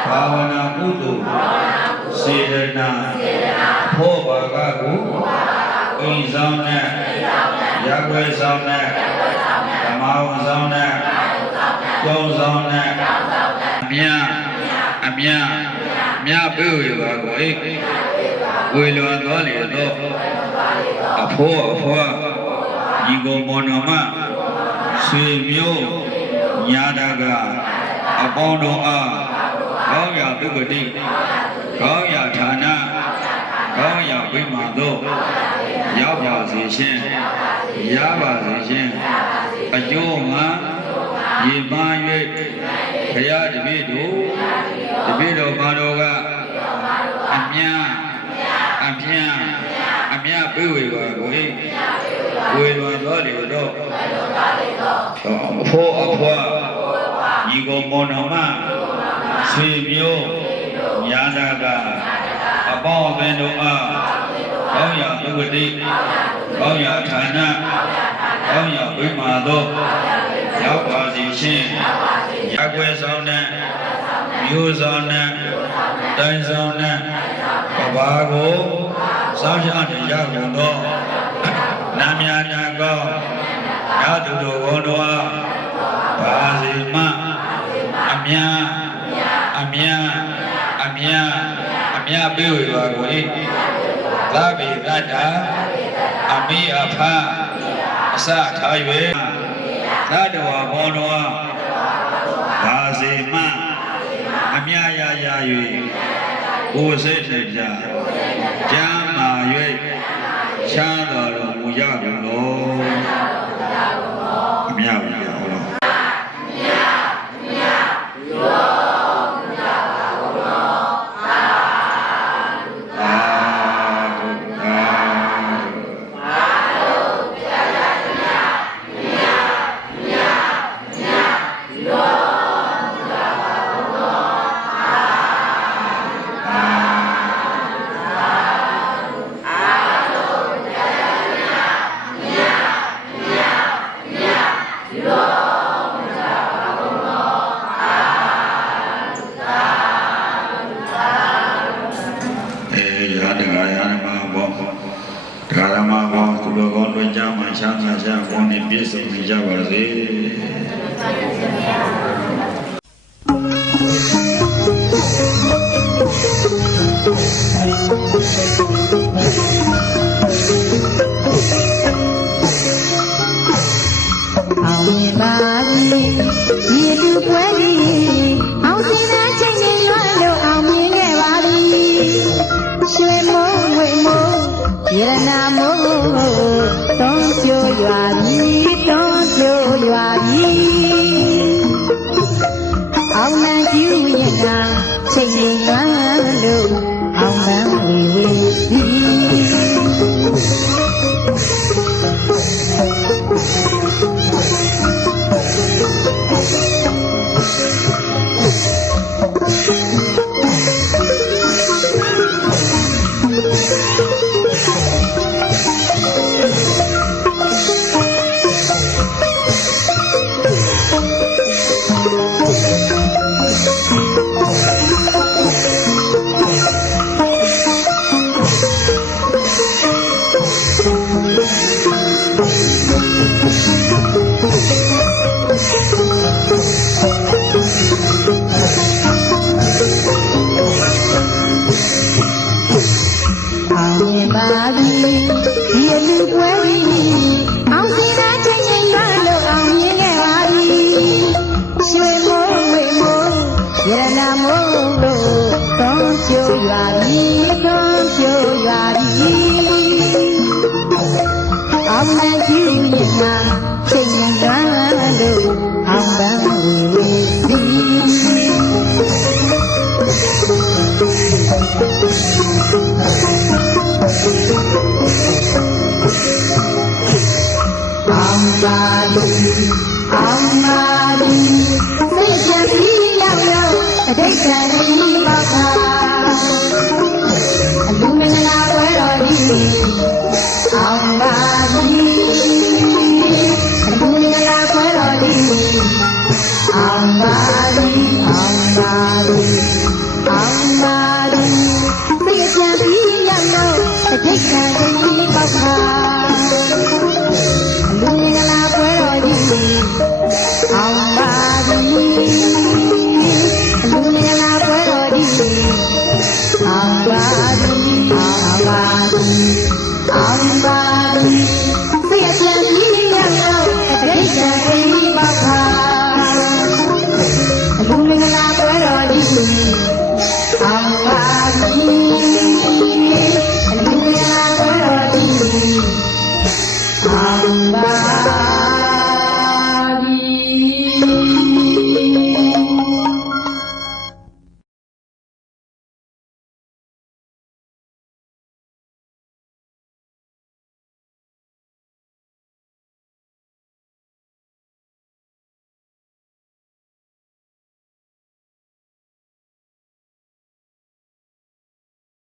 ဘာဝနာကုသိုလ်စေတနာဖို့ဘာကကိုအိမ်ဆောင်နဲ့ရပ်ွယ်ဆောင်နဲ့ဓမ္မဝန်ဆောင်နဲ့ကျောင်းဆောင်နဲ့အမြပေးဝေပါကိုဝေလွန်သွားလေတော့အဖိုးအဖွားညီကိုမောင်နှမဆွေမျိုးညာတာကအပေါင်းတို့အားကောင်းရာဒုက္ခတိကောင်းရာဌာနကောင်းရာဝိမာန်တို့ရောက်ပါစေရှင်ရပါစေရှင်အကျိုးမှာရေပန်း၍ဘုရားတပည့်တို့ဘာတော်ကအမြပေးဝေပါကိုဝေလွန်တော်လေတော့အဖိုးအဖွားညီကိုမောင်နှမဆွေမျိုးညာတာကအပေါင်းအသင်းတို့အားကောင်းရာဒုက္ခတိကောင်းရာဌာနကောင်းရာဝိမာန်တို့ရောက်ပါစေရှင်ရပ်ွယ်ဆောင်နဲ့မျိုးဆောင်နဲ့တိုင်းဆောင်နဲ့ကဘာကိုစောင့်ရှောက်နေကြကုန်သောနာမည်ညာကောင်းရတုတို့ဘုံတော်ပါစီမအမြပေးဝေပါကိုသာဘိတ္တာအမိအဖအစထား၍သတ္တဝါဘောတော်ဘာစီမအမြရ၍ကိုယ်စိတ်နှပြကျမ်းမာ၍ချမ်းသာတော်မူကြကုန်သောအမြပါဟောတော်ပြည့်စုံကြပါစေအောင်မြင်ပါစေမြေတူပွဲကြီးအောင်စင်သာချိန်ချိန်လွှမ်းလို့အောင်မြင်ခဲ့ပါသည်ရွှေမိုးငွေမိုးရတနာမိုးတွန်းပြိုရွာပြီအောင်လန်းကျူးရင်ကချိန်ချိန်လွှမ်းလို့အောင်လန်းဝေသည်Thank you. အောင်ပါသည်စိတ်ချပြီးရောက်ရောက်အတိတ်ကလေးပေါက်တာအလူမင်္ဂလာပွဲတော်ကြီးအောင်ပါသည်အလူမင်္ဂလာပွဲတော်ကြီးအောင်ပါသည်အောင်ပါသည်အောင်ပါသည်စိတ်ချပြီးရောက်ရောက်အတိတ်ကလေးပေါက်တာအလူမင်္ဂလာပွဲတော်ကြီးအောင်ပါသည်အလူမင်္ဂလာပွဲတော်ကြီးအောင်ပါသည်အောင်ပါသည်အောင်ပါသည်စိတ်အပြည့်ကြီးရောက်ရောက်အတိတ်ကလေး